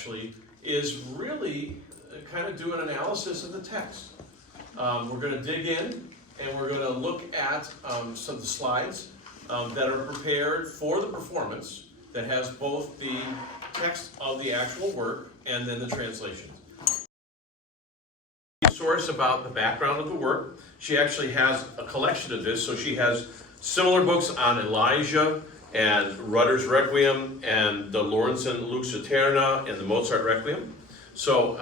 actually is really kind of do an analysis of the text. We're going to dig in and we're going to look at some of the slides that are prepared for the performance that has both the text of the actual work and then the translation. Source about the background of the work. She actually has a collection of this, so she has similar books on Elijah and Rudder's Requiem and the Lorenzen Lux Eterna and the Mozart Requiem. So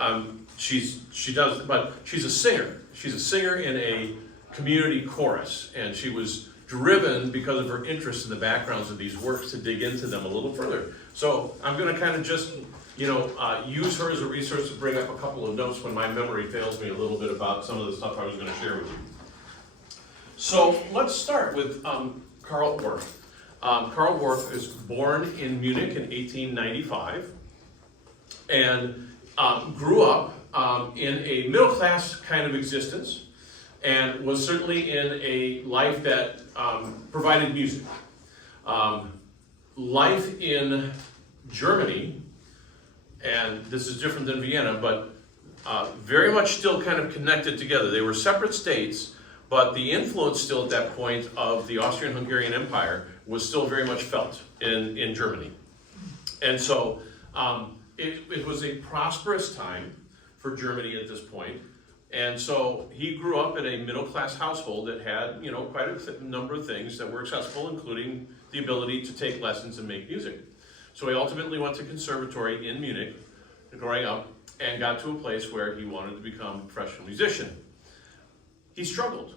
but she's a singer. She's a singer in a community chorus, and she was driven because of her interest in the backgrounds of these works to dig into them a little further. So I'm going to kind of just use her as a resource to bring up a couple of notes when my memory fails me a little bit about some of the stuff I was going to share with you. So let's start with Karl Orff. Karl Orff is born in Munich in 1895 and grew up in a middle-class kind of existence and was certainly in a life that provided music. Life in Germany, and this is different than Vienna, but very much still kind of connected together. They were separate states, but the influence still at that point of the Austrian-Hungarian Empire was still very much felt in Germany. And so it was a prosperous time for Germany at this point. And so he grew up in a middle-class household that had, quite a number of things that were accessible, including the ability to take lessons and make music. So he ultimately went to conservatory in Munich, growing up, and got to a place where he wanted to become a professional musician. He struggled.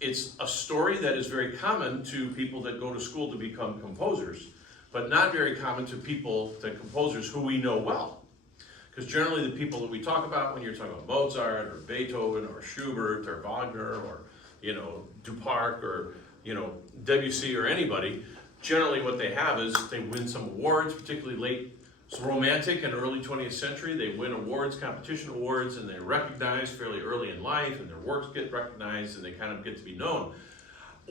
It's a story that is very common to people that go to school to become composers, but not very common to composers who we know well. Because generally the people that we talk about when you're talking about Mozart or Beethoven or Schubert or Wagner or, Duparc or, Debussy or anybody, generally what they have is they win some awards, particularly late Romantic and early 20th century. They win awards, competition awards, and they're recognized fairly early in life, and their works get recognized, and they kind of get to be known.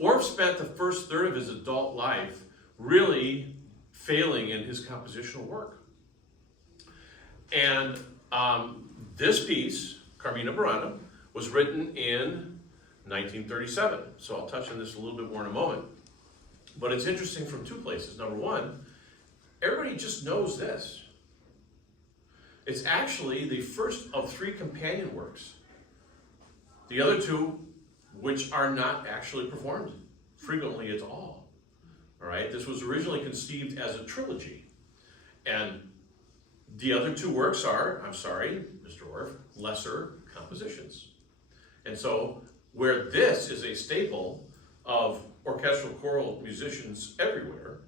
Orff spent the first third of his adult life really failing in his compositional work. And this piece, Carmina Burana, was written in 1937. So I'll touch on this a little bit more in a moment. But it's interesting from two places. Number one, everybody just knows this. It's actually the first of three companion works. The other two, which are not actually performed frequently at all. All right, this was originally conceived as a trilogy. And the other two works are, I'm sorry, Mr. Orff, lesser compositions. And so, where this is a staple of orchestral choral musicians everywhere,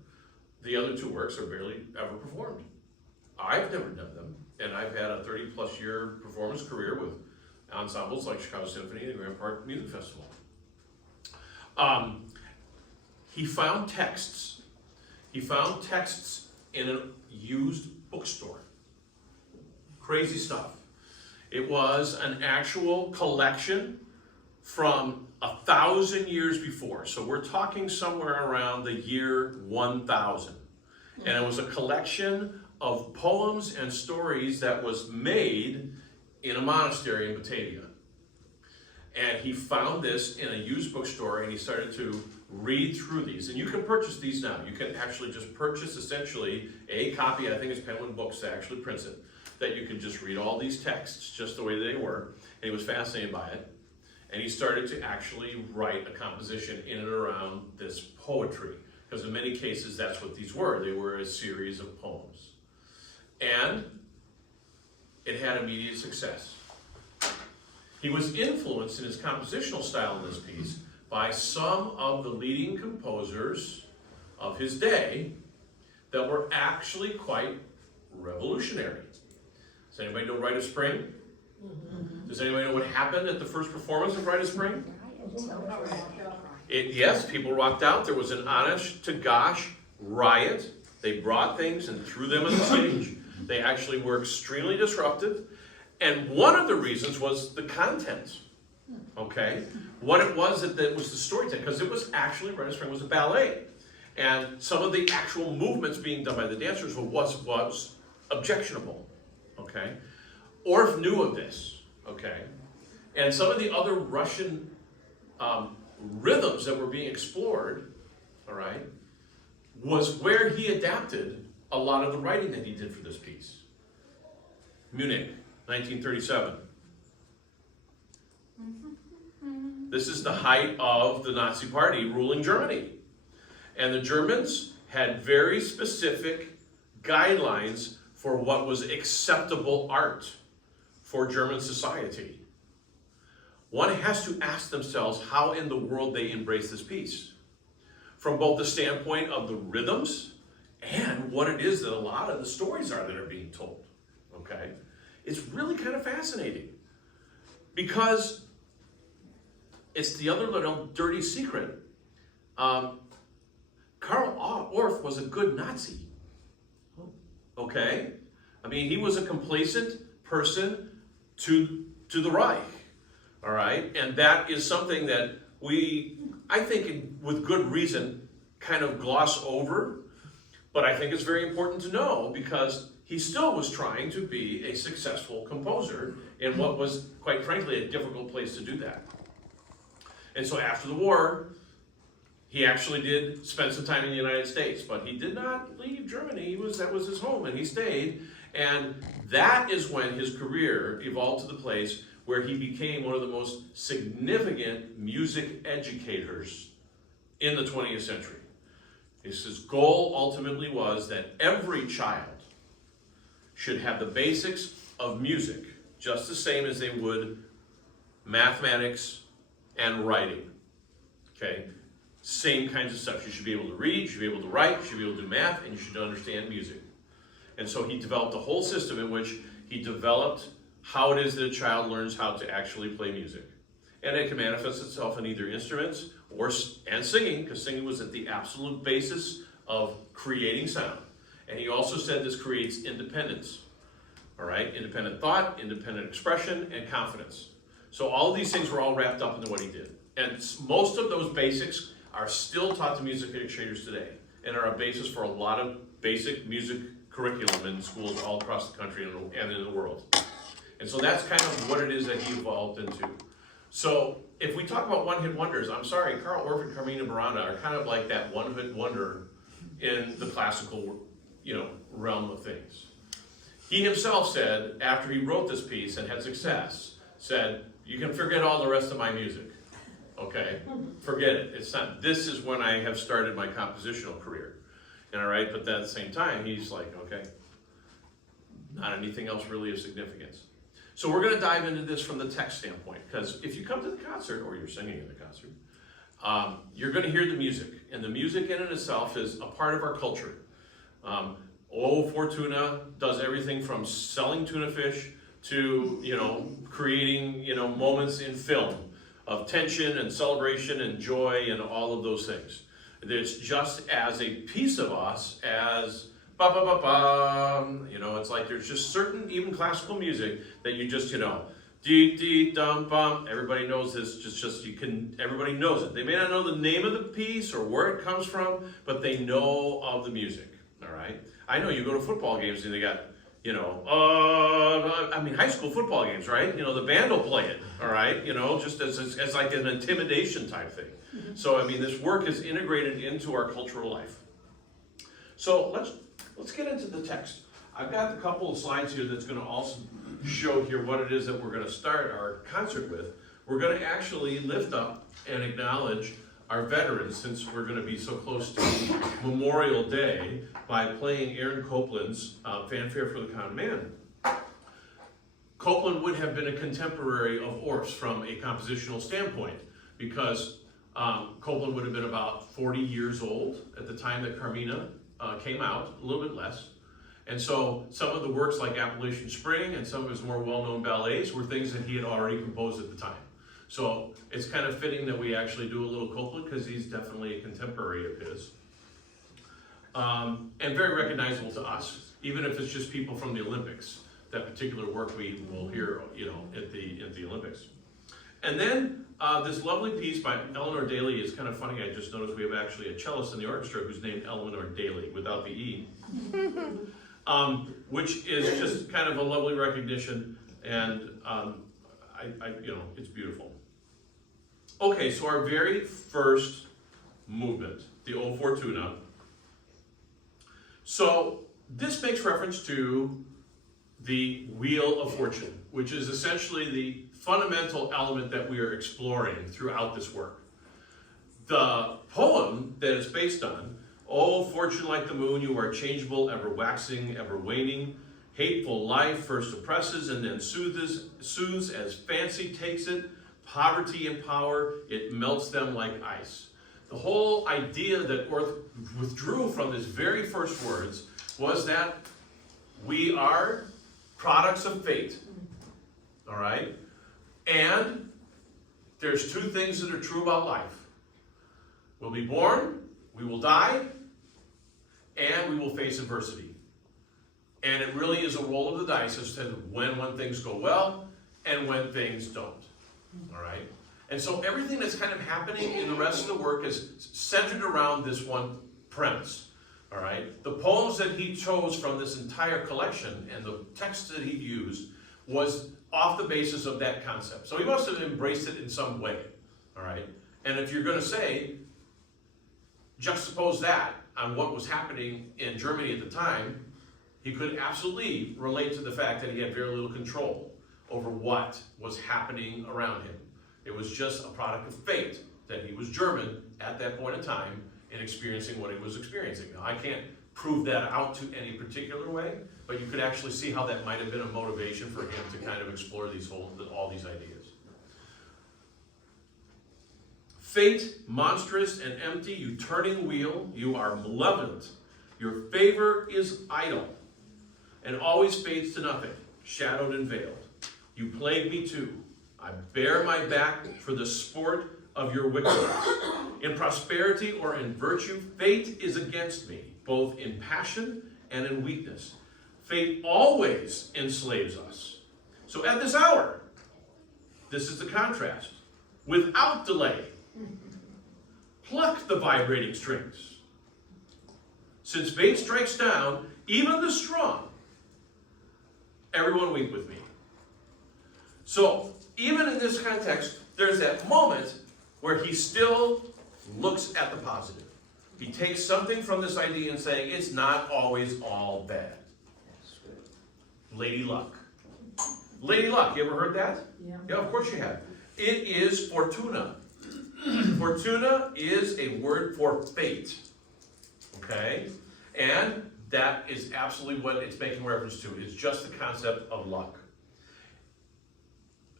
the other two works are barely ever performed. I've never done them, and I've had a 30-plus year performance career with ensembles like Chicago Symphony and the Grand Park Music Festival. He found texts. He found texts in a used bookstore. Crazy stuff. It was an actual collection from 1,000 years before. So we're talking somewhere around the year 1000. And it was a collection of poems and stories that was made in a monastery in Batavia. And he found this in a used bookstore, and he started to read through these. And you can purchase these now. You can actually just purchase essentially a copy, I think it's Penguin Books that actually prints it, that you can just read all these texts just the way they were. And he was fascinated by it. And he started to actually write a composition in and around this poetry. Because in many cases, that's what these were. They were a series of poems. And it had immediate success. He was influenced in his compositional style in this piece by some of the leading composers of his day that were actually quite revolutionary. Does anybody know Rite of Spring? Mm-hmm. Does anybody know what happened at the first performance of Rite of Spring? Yes, people rocked out. There was an honest to gosh riot. They brought things and threw them on the stage. They actually were extremely disruptive. And one of the reasons was the content. Okay? What it was that was the storytelling. Because it was actually, Rite of Spring was a ballet. And some of the actual movements being done by the dancers was objectionable, okay? Orff knew of this, okay? And some of the other Russian rhythms that were being explored, all right, was where he adapted a lot of the writing that he did for this piece. Munich, 1937. This is the height of the Nazi Party ruling Germany. And the Germans had very specific guidelines for what was acceptable art for German society. One has to ask themselves how in the world they embrace this piece, from both the standpoint of the rhythms and what it is that a lot of the stories are that are being told, okay? It's really kind of fascinating, because it's the other little dirty secret. Karl Orff was a good Nazi, okay? I mean, he was a complacent person to the Reich, all right? And that is something that we, I think with good reason, kind of gloss over, but I think it's very important to know, because he still was trying to be a successful composer in what was, quite frankly, a difficult place to do that. And so after the war, he actually did spend some time in the United States, but he did not leave Germany. That was his home, and he stayed. And that is when his career evolved to the place where he became one of the most significant music educators in the 20th century. His goal ultimately was that every child should have the basics of music, just the same as they would mathematics and writing, okay? Same kinds of stuff. You should be able to read, you should be able to write, you should be able to do math, and you should understand music. And so he developed a whole system in which he developed how it is that a child learns how to actually play music. And it can manifest itself in either instruments and singing, because singing was at the absolute basis of creating sound. And he also said this creates independence, all right? Independent thought, independent expression, and confidence. So all of these things were all wrapped up into what he did. And most of those basics are still taught to music educators today, and are a basis for a lot of basic music curriculum in schools all across the country and in the world. And so that's kind of what it is that he evolved into. So if we talk about one-hit wonders, I'm sorry, Karl Orff and Carmina Burana are kind of like that one-hit wonder in the classical, realm of things. He himself said, after he wrote this piece and had success, said, "You can forget all the rest of my music, okay? Forget it. It's not. This is when I have started my compositional career." And all right, but then at the same time, he's like, okay, not anything else really of significance. So we're going to dive into this from the text standpoint, because if you come to the concert, or you're singing in the concert, you're going to hear the music, and the music in and itself is a part of our culture. O Fortuna does everything from selling tuna fish to, creating, moments in film of tension and celebration and joy and all of those things. It's just as a piece of us as ba ba ba ba. It's like there's just certain, even classical music, that you just, dee dee dum bum. Everybody knows this. Everybody knows it. They may not know the name of the piece or where it comes from, but they know of the music. All right. I know you go to football games and they got, high school football games, right? The band will play it, all right? Just as like an intimidation type thing. Mm-hmm. So, this work is integrated into our cultural life. So let's get into the text. I've got a couple of slides here that's going to also show here what it is that we're going to start our concert with. We're going to actually lift up and acknowledge our veterans, since we're going to be so close to Memorial Day, by playing Aaron Copland's Fanfare for the Common Man. Copland would have been a contemporary of Orff's from a compositional standpoint, because Copland would have been about 40 years old at the time that Carmina came out, a little bit less. And so some of the works like Appalachian Spring and some of his more well-known ballets were things that he had already composed at the time. So it's kind of fitting that we actually do a little Copland, because he's definitely a contemporary of his. And very recognizable to us, even if it's just people from the Olympics. That particular work we will hear, at the Olympics. And then this lovely piece by Eleanor Daly is kind of funny. I just noticed we have actually a cellist in the orchestra who's named Eleanor Daly without the E. which is just kind of a lovely recognition, and it's beautiful. Okay, so our very first movement, the O Fortuna. So this makes reference to the Wheel of Fortune, which is essentially the fundamental element that we are exploring throughout this work. The poem that it's based on, "O fortune like the moon, you are changeable, ever waxing, ever waning. Hateful life first oppresses and then soothes as fancy takes it. Poverty and power, it melts them like ice." The whole idea that Orth withdrew from his very first words was that we are products of fate, all right? And there's two things that are true about life. We'll be born, we will die, and we will face adversity. And it really is a roll of the dice as to when things go well and when things don't, all right? And so everything that's kind of happening in the rest of the work is centered around this one premise, all right? The poems that he chose from this entire collection and the texts that he used was off the basis of that concept. So he must have embraced it in some way, all right? And if you're going to say, juxtapose that on what was happening in Germany at the time, he could absolutely relate to the fact that he had very little control over what was happening around him. It was just a product of fate that he was German at that point in time and experiencing what he was experiencing. Now, I can't prove that out to any particular way, but you could actually see how that might have been a motivation for him to kind of explore all these ideas. Fate, monstrous and empty, you turning wheel, you are malevolent. Your favor is idle and always fades to nothing, shadowed and veiled. You plague me too. I bear my back for the sport of your wickedness. In prosperity or in virtue, fate is against me, both in passion and in weakness. Fate always enslaves us. So at this hour, this is the contrast, without delay, pluck the vibrating strings. Since fate strikes down, even the strong, everyone weep with me. So, even in this context, there's that moment where he still looks at the positive. He takes something from this idea and saying, it's not always all bad. Lady Luck. Lady Luck, you ever heard that? Yeah. Yeah, of course you have. It is Fortuna. Fortuna is a word for fate. Okay? And that is absolutely what it's making reference to. It's just the concept of luck.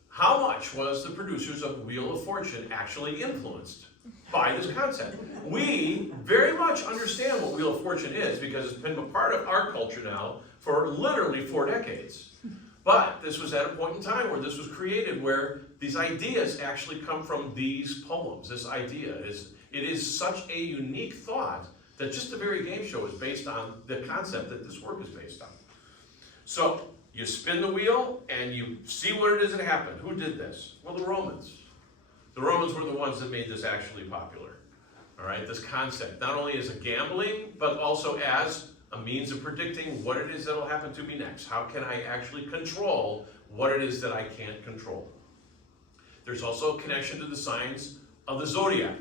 How much was the producers of Wheel of Fortune actually influenced by this concept? We very much understand what Wheel of Fortune is because it's been a part of our culture now for literally 4 decades. But this was at a point in time where this was created, where these ideas actually come from these poems. This idea it is such a unique thought that just the very game show is based on the concept that this work is based on. So you spin the wheel and you see what it is that happened. Who did this? Well, the Romans. The Romans were the ones that made this actually popular. All right, this concept, not only as a gambling, but also as a means of predicting what it is that will happen to me next. How can I actually control what it is that I can't control? There's also a connection to the signs of the zodiac,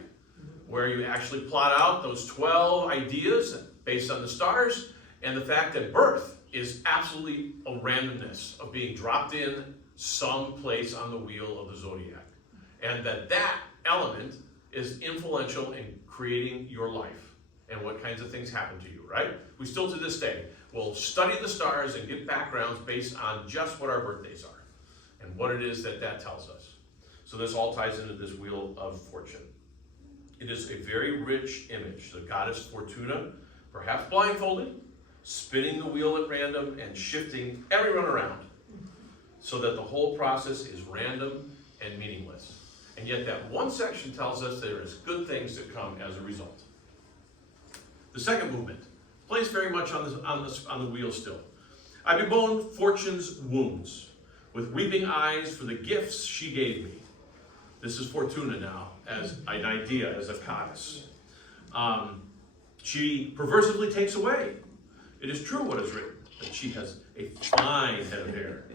where you actually plot out those 12 ideas based on the stars, and the fact that birth is absolutely a randomness of being dropped in some place on the wheel of the zodiac. And that element is influential in creating your life and what kinds of things happen to you, right? We still to this day will study the stars and get backgrounds based on just what our birthdays are and what it is that tells us. So this all ties into this Wheel of Fortune. It is a very rich image. The goddess Fortuna, perhaps blindfolded, spinning the wheel at random and shifting everyone around so that the whole process is random and meaningless. And yet that one section tells us there is good things that come as a result. The second movement plays very much on the wheel still. I bemoan fortune's wounds with weeping eyes for the gifts she gave me. This is Fortuna now as an idea, as a goddess. She perversively takes away. It is true what is written. that she has a fine head of hair.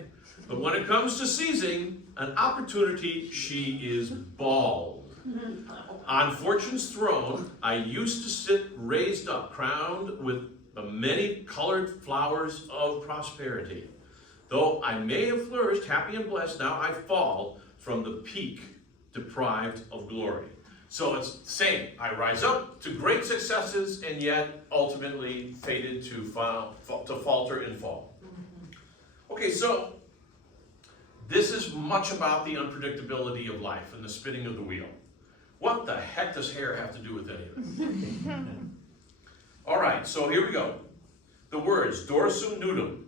But when it comes to seizing an opportunity, she is bald. On Fortune's throne, I used to sit raised up, crowned with the many colored flowers of prosperity. Though I may have flourished, happy and blessed, now I fall from the peak, deprived of glory. So it's the same. I rise up to great successes and yet ultimately fated to falter and fall. Okay, so this is much about the unpredictability of life and the spinning of the wheel. What the heck does hair have to do with any of it? All right, so here we go. The words dorsum nudum,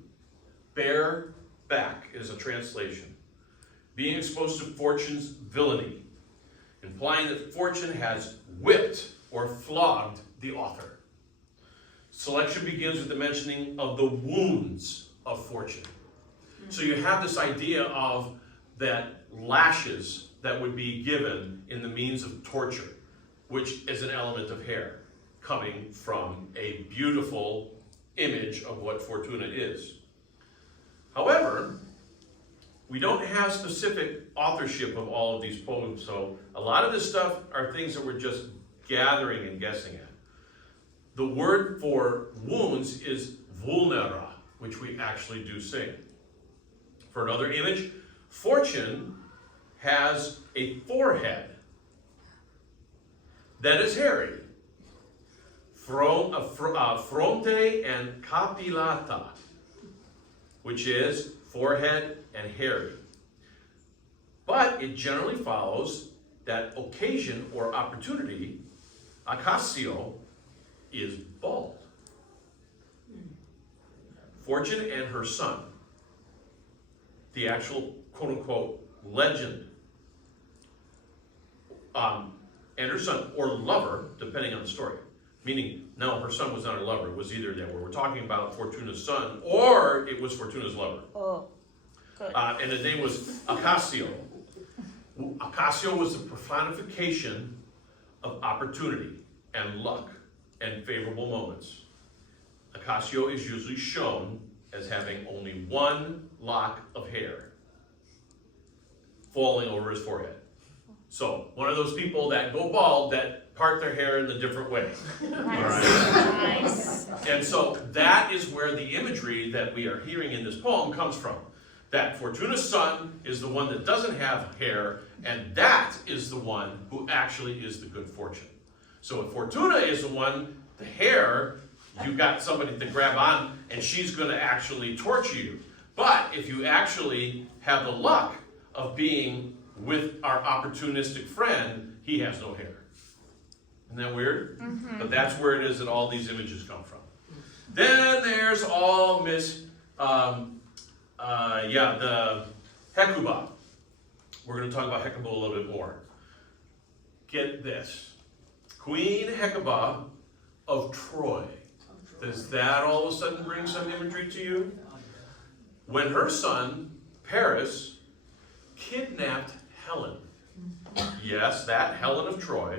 bare back, is a translation. Being exposed to Fortune's villainy, implying that Fortune has whipped or flogged the author. Selection begins with the mentioning of the wounds of Fortune. So you have this idea of that lashes that would be given in the means of torture, which is an element of hair, coming from a beautiful image of what Fortuna is. However, we don't have specific authorship of all of these poems, so a lot of this stuff are things that we're just gathering and guessing at. The word for wounds is vulnera, which we actually do sing. For another image, Fortune has a forehead that is hairy. Fronte and capillata, which is forehead and hairy. But it generally follows that occasion or opportunity, occasio, is bald. Fortune and her son, the actual quote-unquote legend, and her son, or lover, depending on the story. Meaning, no, her son was not her lover. It was either that we're talking about Fortuna's son, or it was Fortuna's lover. Oh, good. And the name was Occasio. Occasio was the personification of opportunity and luck and favorable moments. Occasio is usually shown as having only one lock of hair falling over his forehead. So, one of those people that go bald that part their hair in a different way. All right? Nice. And so that is where the imagery that we are hearing in this poem comes from. That Fortuna's son is the one that doesn't have hair, and that is the one who actually is the good fortune. So if Fortuna is the one, the hair, you got somebody to grab on, and she's going to actually torture you. But if you actually have the luck of being with our opportunistic friend, he has no hair. Isn't that weird? Mm-hmm. But that's where it is that all these images come from. Then there's all the Hecuba. We're going to talk about Hecuba a little bit more. Get this. Queen Hecuba of Troy. Does that all of a sudden bring some imagery to you? When her son, Paris, kidnapped Helen. Yes, that Helen of Troy,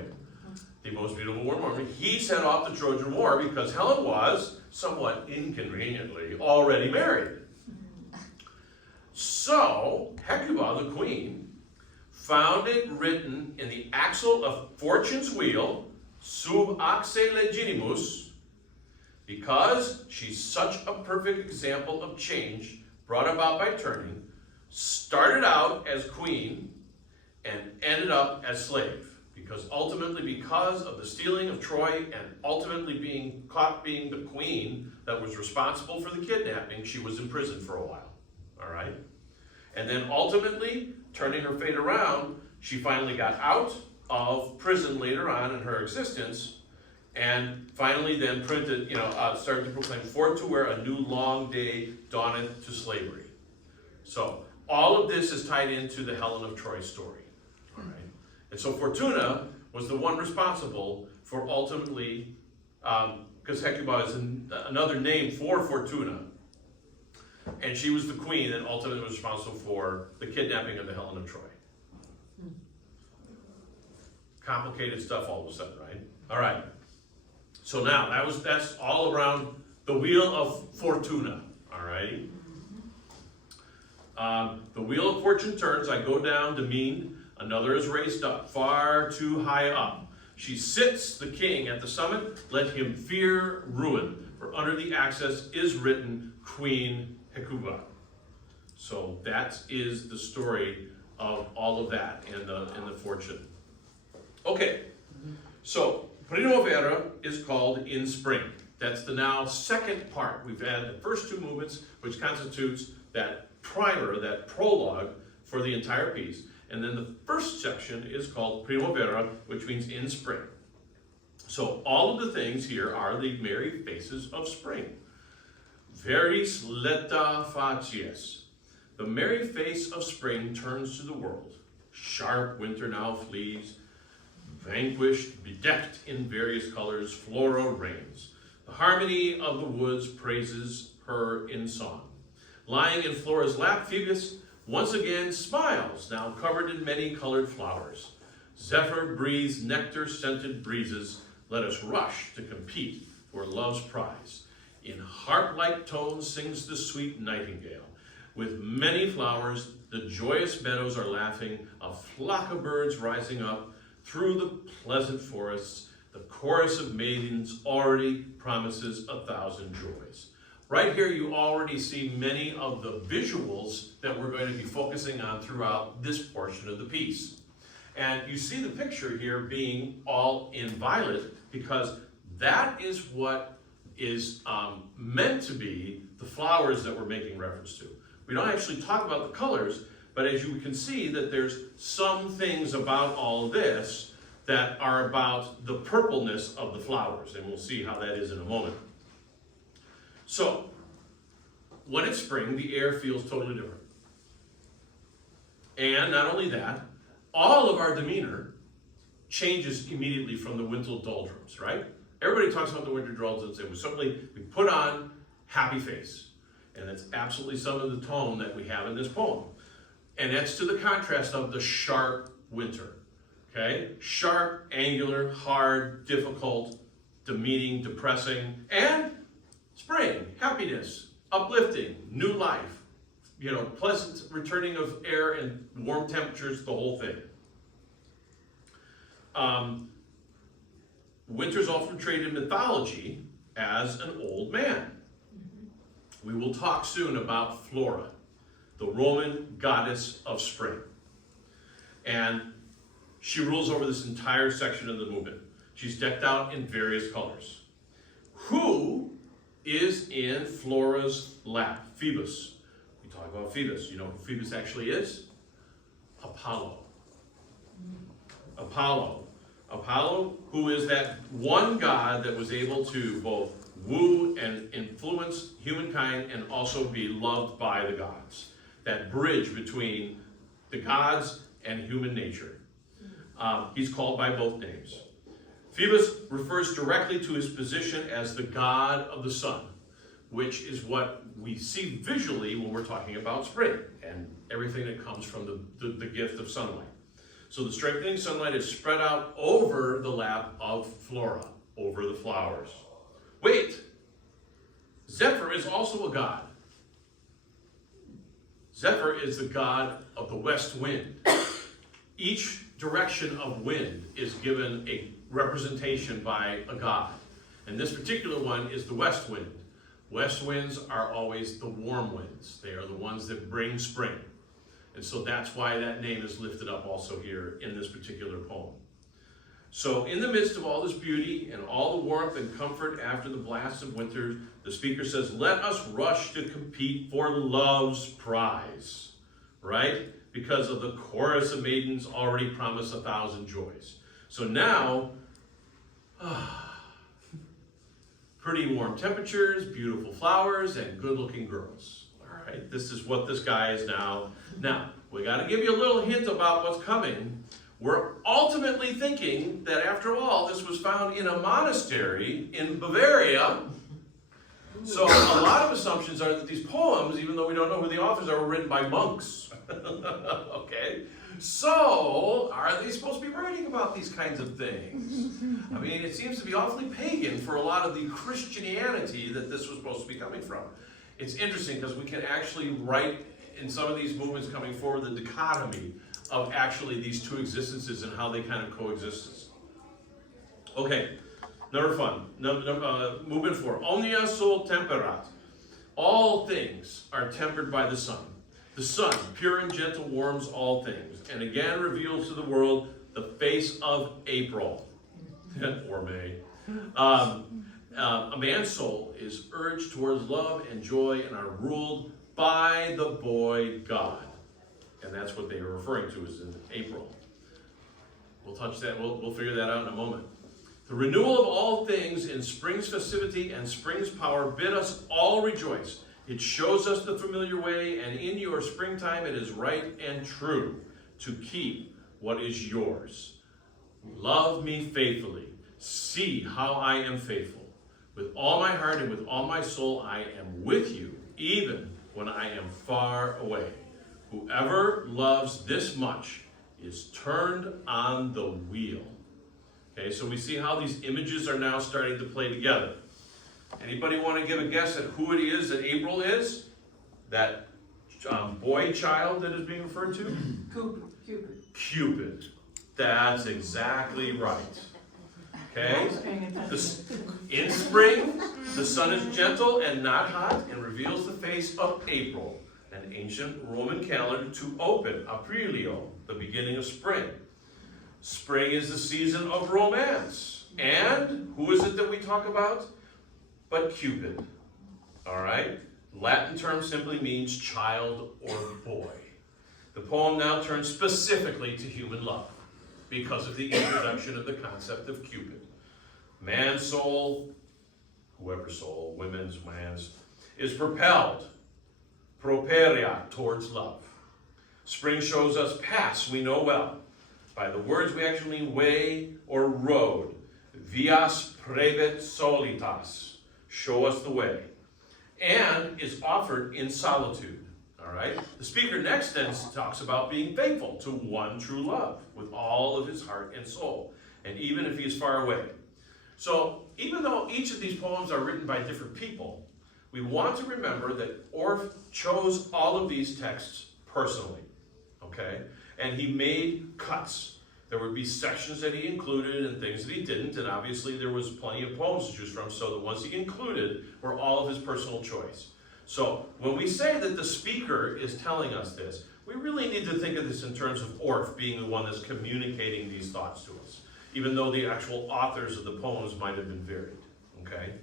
the most beautiful woman, he set off the Trojan War because Helen was, somewhat inconveniently, already married. So, Hecuba, the queen, found it written in the axle of Fortune's wheel, sub axe legitimus, because she's such a perfect example of change brought about by turning, started out as queen and ended up as slave. Because ultimately, because of the stealing of Troy and ultimately being caught being the queen that was responsible for the kidnapping, she was imprisoned for a while. All right? And then ultimately, turning her fate around, she finally got out of prison later on in her existence, and finally then started to proclaim, "For to where a new long day dawneth to slavery." So all of this is tied into the Helen of Troy story. All right? And so Fortuna was the one responsible for ultimately, because Hecuba is another name for Fortuna, and she was the queen that ultimately was responsible for the kidnapping of the Helen of Troy. Complicated stuff all of a sudden, right? All right. So now that's all around the wheel of Fortuna. righty? The wheel of fortune turns, I go down to mean, another is raised up, far too high up. She sits, the king, at the summit, let him fear ruin, for under the access is written Queen Hecuba. So that is the story of all of that and the fortune. Okay, so Primavera is called in spring. That's the now second part. We've had the first two movements, which constitutes that primer, that prologue for the entire piece. And then the first section is called Primavera, which means in spring. So all of the things here are the merry faces of spring. Veris leta facies. The merry face of spring turns to the world. Sharp winter now flees. Vanquished, bedecked in various colors, Flora reigns. The harmony of the woods praises her in song. Lying in Flora's lap, Phoebus once again smiles, now covered in many colored flowers. Zephyr breathes nectar-scented breezes. Let us rush to compete for love's prize. In harp-like tones sings the sweet nightingale. With many flowers, the joyous meadows are laughing, a flock of birds rising up. Through the pleasant forests, the chorus of maidens already promises 1,000 joys. Right here, you already see many of the visuals that we're going to be focusing on throughout this portion of the piece. And you see the picture here being all in violet because that is what is meant to be the flowers that we're making reference to. We don't actually talk about the colors, but as you can see that there's some things about all this that are about the purpleness of the flowers, and we'll see how that is in a moment. So, when it's spring, the air feels totally different. And not only that, all of our demeanor changes immediately from the winter doldrums, right? Everybody talks about the winter doldrums, and we put on happy face. And that's absolutely some of the tone that we have in this poem. And that's to the contrast of the sharp winter, okay? Sharp, angular, hard, difficult, demeaning, depressing, and spring, happiness, uplifting, new life, pleasant returning of air and warm temperatures, the whole thing. Winter's often portrayed in mythology as an old man. We will talk soon about Flora, the Roman goddess of spring. And she rules over this entire section of the movement. She's decked out in various colors. Who is in Flora's lap? Phoebus. We talk about Phoebus. You know who Phoebus actually is? Apollo. Apollo, who is that one god that was able to both woo and influence humankind and also be loved by the gods. That bridge between the gods and human nature. He's called by both names. Phoebus refers directly to his position as the god of the sun, which is what we see visually when we're talking about spring and everything that comes from the gift of sunlight. So the strengthening sunlight is spread out over the lap of Flora, over the flowers. Wait, Zephyr is also a god. Zephyr is the god of the west wind. Each direction of wind is given a representation by a god. And this particular one is the west wind. West winds are always the warm winds. They are the ones that bring spring. And so that's why that name is lifted up also here in this particular poem. So in the midst of all this beauty and all the warmth and comfort after the blasts of winter, the speaker says, let us rush to compete for love's prize, right? Because of the chorus of maidens already promise 1,000 joys. So now, pretty warm temperatures, beautiful flowers, and good-looking girls. All right, this is what this guy is now. Now, we got to give you a little hint about what's coming. We're ultimately thinking that after all, this was found in a monastery in Bavaria. So a lot of assumptions are that these poems, even though we don't know who the authors are, were written by monks. Okay? So, are they supposed to be writing about these kinds of things? I mean, it seems to be awfully pagan for a lot of the Christianity that this was supposed to be coming from. it's interesting because we can actually write in some of these movements coming forward the dichotomy of actually these two existences and how they kind of coexist. Okay, number fun. Movement 4. Omnia sol temperat. All things are tempered by the sun. The sun, pure and gentle, warms all things, and again reveals to the world the face of April, or May. A man's soul is urged towards love and joy and are ruled by the boy God. And that's what they are referring to as in April. We'll touch that, we'll figure that out in a moment. The renewal of all things in spring's festivity and spring's power bid us all rejoice. It shows us the familiar way, and in your springtime it is right and true to keep what is yours. Love me faithfully. See how I am faithful. With all my heart and with all my soul I am with you, even when I am far away. Whoever loves this much is turned on the wheel. Okay, so we see how these images are now starting to play together. Anybody want to give a guess at who it is that April is? That boy child that is being referred to? Cupid. Cupid. That's exactly right. Okay? In spring, the sun is gentle and not hot and reveals the face of April, an ancient Roman calendar to open, Aprilio, the beginning of spring. Spring is the season of romance. And who is it that we talk about? But Cupid. All right? Latin term simply means child or boy. The poem now turns specifically to human love because of the introduction of the concept of Cupid. Man's soul, whoever's soul, women's, man's, is propelled, properia, towards love. Spring shows us paths we know well. By the words we actually mean way or road. Vias previt solitas. Show us the way. And is offered in solitude. All right? The speaker next then talks about being faithful to one true love with all of his heart and soul, and even if he is far away. So, even though each of these poems are written by different people, we want to remember that Orff chose all of these texts personally, okay? And he made cuts. There would be sections that he included and things that he didn't, and obviously there was plenty of poems to choose from, so the ones he included were all of his personal choice. So, when we say that the speaker is telling us this, we really need to think of this in terms of Orff being the one that's communicating these thoughts to us, even though the actual authors of the poems might have been varied, okay?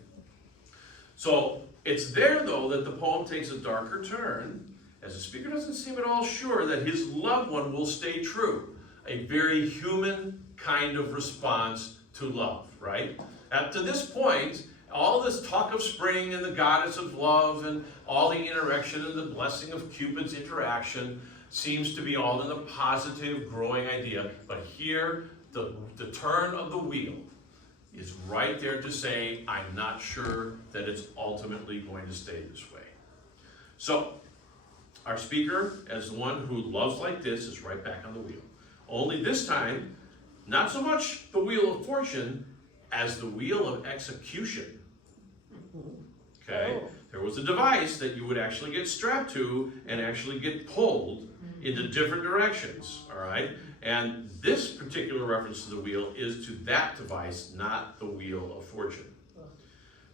So, it's there, though, that the poem takes a darker turn, as the speaker doesn't seem at all sure that his loved one will stay true. A very human kind of response to love, right? Up to this point, all this talk of spring and the goddess of love and all the interaction and the blessing of Cupid's interaction seems to be all in the positive, growing idea. But here, the turn of the wheel is right there to say, I'm not sure that it's ultimately going to stay this way. So, our speaker, as the one who loves like this, is right back on the wheel. Only this time, not so much the wheel of fortune as the wheel of execution. Okay? There was a device that you would actually get strapped to and actually get pulled into different directions, all right? And this particular reference to the wheel is to that device, not the wheel of fortune.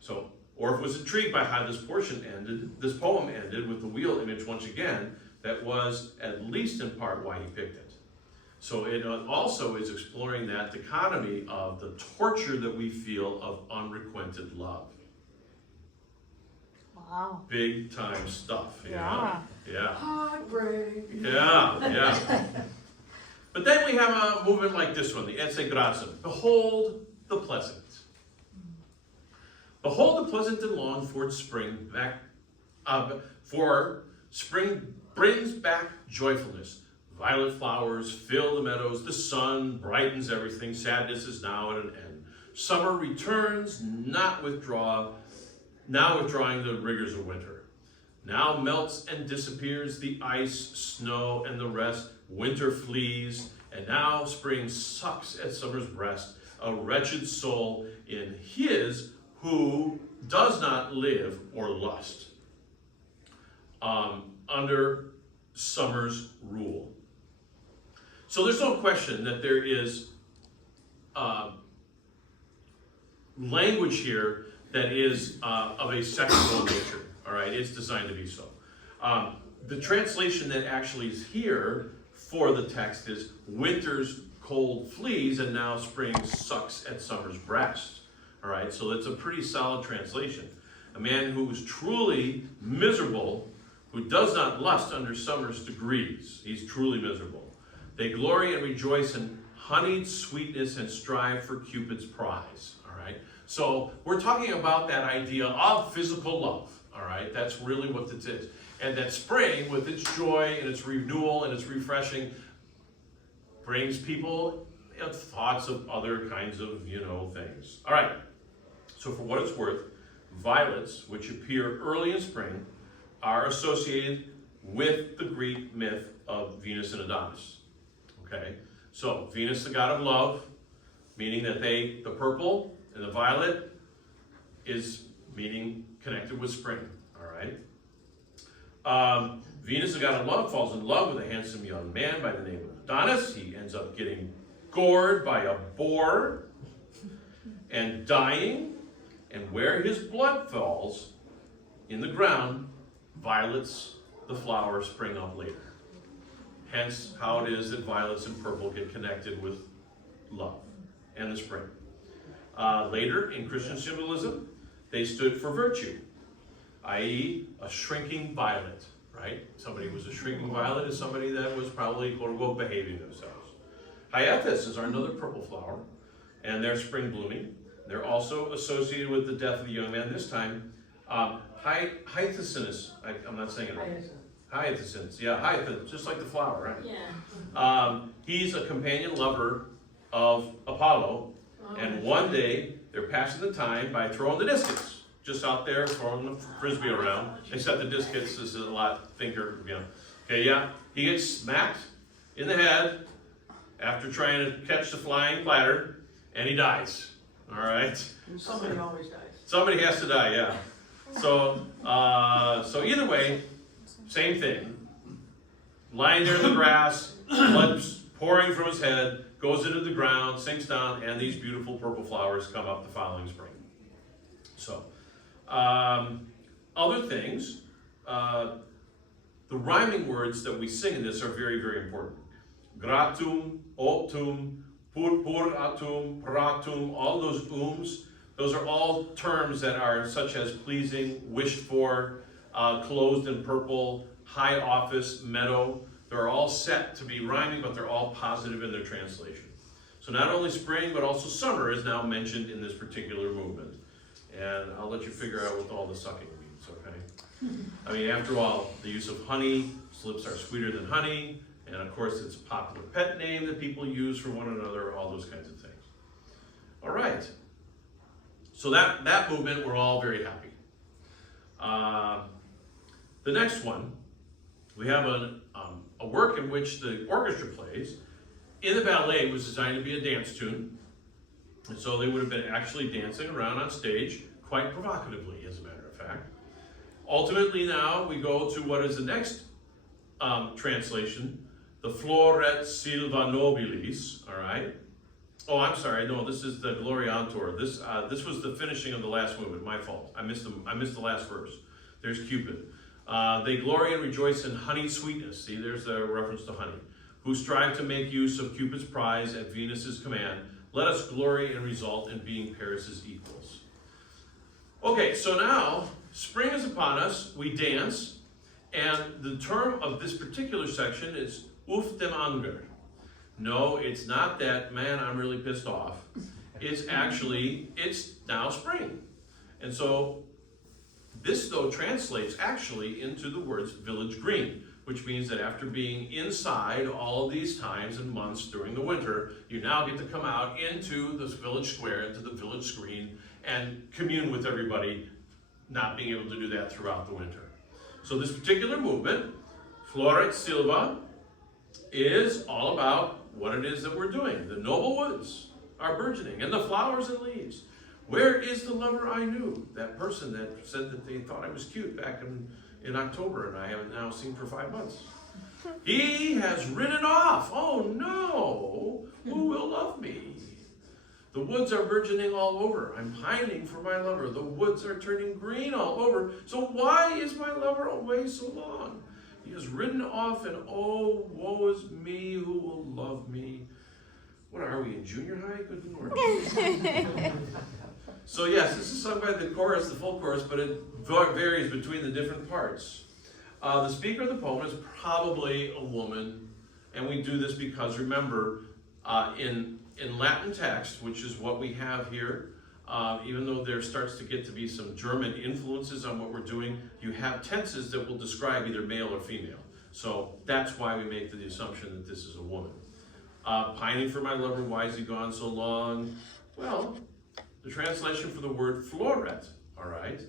So, Orff was intrigued by how this poem ended with the wheel image once again. That was, at least in part, why he picked it. So it also is exploring that dichotomy of the torture that we feel of unrequited love. Wow. Big time stuff, you Yeah. know? Yeah. Heartbreak. Yeah. But then we have a movement like this one, the Esse Grazem. Behold the pleasant. Behold the pleasant and longed for spring back, for spring brings back joyfulness. Violet flowers fill the meadows, the sun brightens everything, sadness is now at an end. Summer returns, now withdrawing the rigors of winter. Now melts and disappears the ice, snow, and the rest. Winter flees, and now spring sucks at summer's breast, a wretched soul in his who does not live or lust. under summer's rule. So there's no question that there is language here that is of a sexual nature, all right? It's designed to be so. The translation that actually is here for the text is winter's cold flees and now spring sucks at summer's breast, all right? So that's a pretty solid translation. A man who is truly miserable, who does not lust under summer's degrees. He's truly miserable. They glory and rejoice in honeyed sweetness and strive for Cupid's prize, all right? So we're talking about that idea of physical love, all right? That's really what this is. And that spring, with its joy and its renewal and its refreshing, brings people thoughts of other kinds of, things. All right, so for what it's worth, violets, which appear early in spring, are associated with the Greek myth of Venus and Adonis. Okay, so Venus, the god of love, meaning that the purple and the violet is meaning connected with spring, all right? Venus, the god of love, falls in love with a handsome young man by the name of Adonis. He ends up getting gored by a boar and dying, and where his blood falls in the ground, violets, the flowers, spring up later. Hence how it is that violets and purple get connected with love and the spring. Later, in Christian symbolism, they stood for virtue, i.e. a shrinking violet, right? Somebody who was a shrinking violet is somebody that was probably, quote unquote, behaving themselves. Hyacinths are another purple flower, and they're spring blooming. They're also associated with the death of a young man, this time. Hyacinthus, I'm not saying it right. Hyacinthus, yeah, hyacinth, just like the flower, right? Yeah. He's a companion lover of Apollo, and one day they're passing the time by throwing the discus, just out there throwing the frisbee around, except the discus is a lot thinker, Okay, yeah, he gets smacked in the head after trying to catch the flying platter, and he dies, all right? And somebody always dies. Somebody has to die, yeah. So either way, same thing. Lying there in the grass, blood pouring from his head, goes into the ground, sinks down, and these beautiful purple flowers come up the following spring. So, other things, the rhyming words that we sing in this are very, very important. Gratum, optum, purpuratum, pratum, all those those are all terms that are such as pleasing, wished for, clothed in purple, high office, meadow. They're all set to be rhyming, but they're all positive in their translation. So not only spring, but also summer is now mentioned in this particular movement. And I'll let you figure out what all the sucking means, okay? I mean, after all, the use of honey, lips are sweeter than honey, and of course it's a popular pet name that people use for one another, all those kinds of things. All right. So that movement, we're all very happy. The next one, we have a work in which the orchestra plays. In the ballet, it was designed to be a dance tune. And so they would have been actually dancing around on stage quite provocatively, as a matter of fact. Ultimately now, we go to what is the next translation, the Floret Silva Nobilis, all right? Oh, I'm sorry, no, this is the Gloriantur. This was the finishing of the last movement, my fault. I missed the last verse. There's Cupid. They glory and rejoice in honey sweetness. See, there's a reference to honey. Who strive to make use of Cupid's prize at Venus's command. Let us glory and result in being Paris's equals. Okay, so now, spring is upon us, we dance, and the term of this particular section is Uf dem Anger. No, it's not that, man, I'm really pissed off. It's actually, it's now spring. And so, this though translates actually into the words village green, which means that after being inside all of these times and months during the winter, you now get to come out into this village square, into the village green, and commune with everybody, not being able to do that throughout the winter. So this particular movement, Floret Silva, is all about what it is that we're doing. The noble woods are burgeoning, and the flowers and leaves. Where is the lover I knew? That person that said that they thought I was cute back in October, and I haven't now seen for 5 months. He has ridden off. Oh no, who will love me? The woods are virgining all over. I'm pining for my lover. The woods are turning green all over. So why is my lover away so long? He has ridden off, and oh, woe is me, who will love me? What are we, in junior high? Good Lord. So yes, this is sung by the chorus, the full chorus, but it varies between the different parts. The speaker of the poem is probably a woman, and we do this because, remember, in Latin text, which is what we have here, even though there starts to get to be some German influences on what we're doing, you have tenses that will describe either male or female. So that's why we make the assumption that this is a woman. Pining for my lover, why is he gone so long? Well, the translation for the word floret, all right,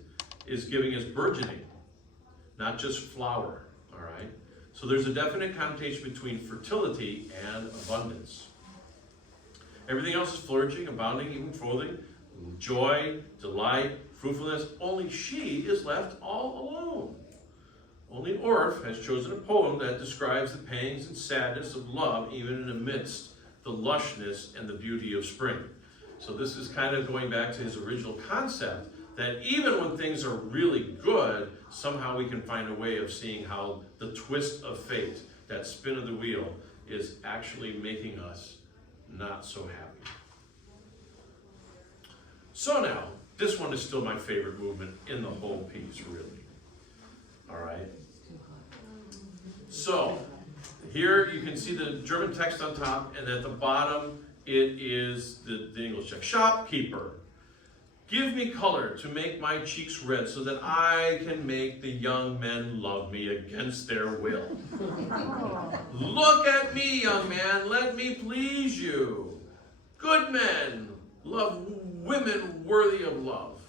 is giving us burgeoning, not just flower, all right? So there's a definite connotation between fertility and abundance. Everything else is flourishing, abounding, even fully, joy, delight, fruitfulness. Only she is left all alone. Only Orff has chosen a poem that describes the pangs and sadness of love, even in amidst the lushness and the beauty of spring. So this is kind of going back to his original concept, that even when things are really good, somehow we can find a way of seeing how the twist of fate, that spin of the wheel, is actually making us not so happy. So now, this one is still my favorite movement in the whole piece, really. All right. So, here you can see the German text on top, and at the bottom it is the English text. Shopkeeper, give me color to make my cheeks red so that I can make the young men love me against their will. Look at me, young man, let me please you. Good men love women worthy of love.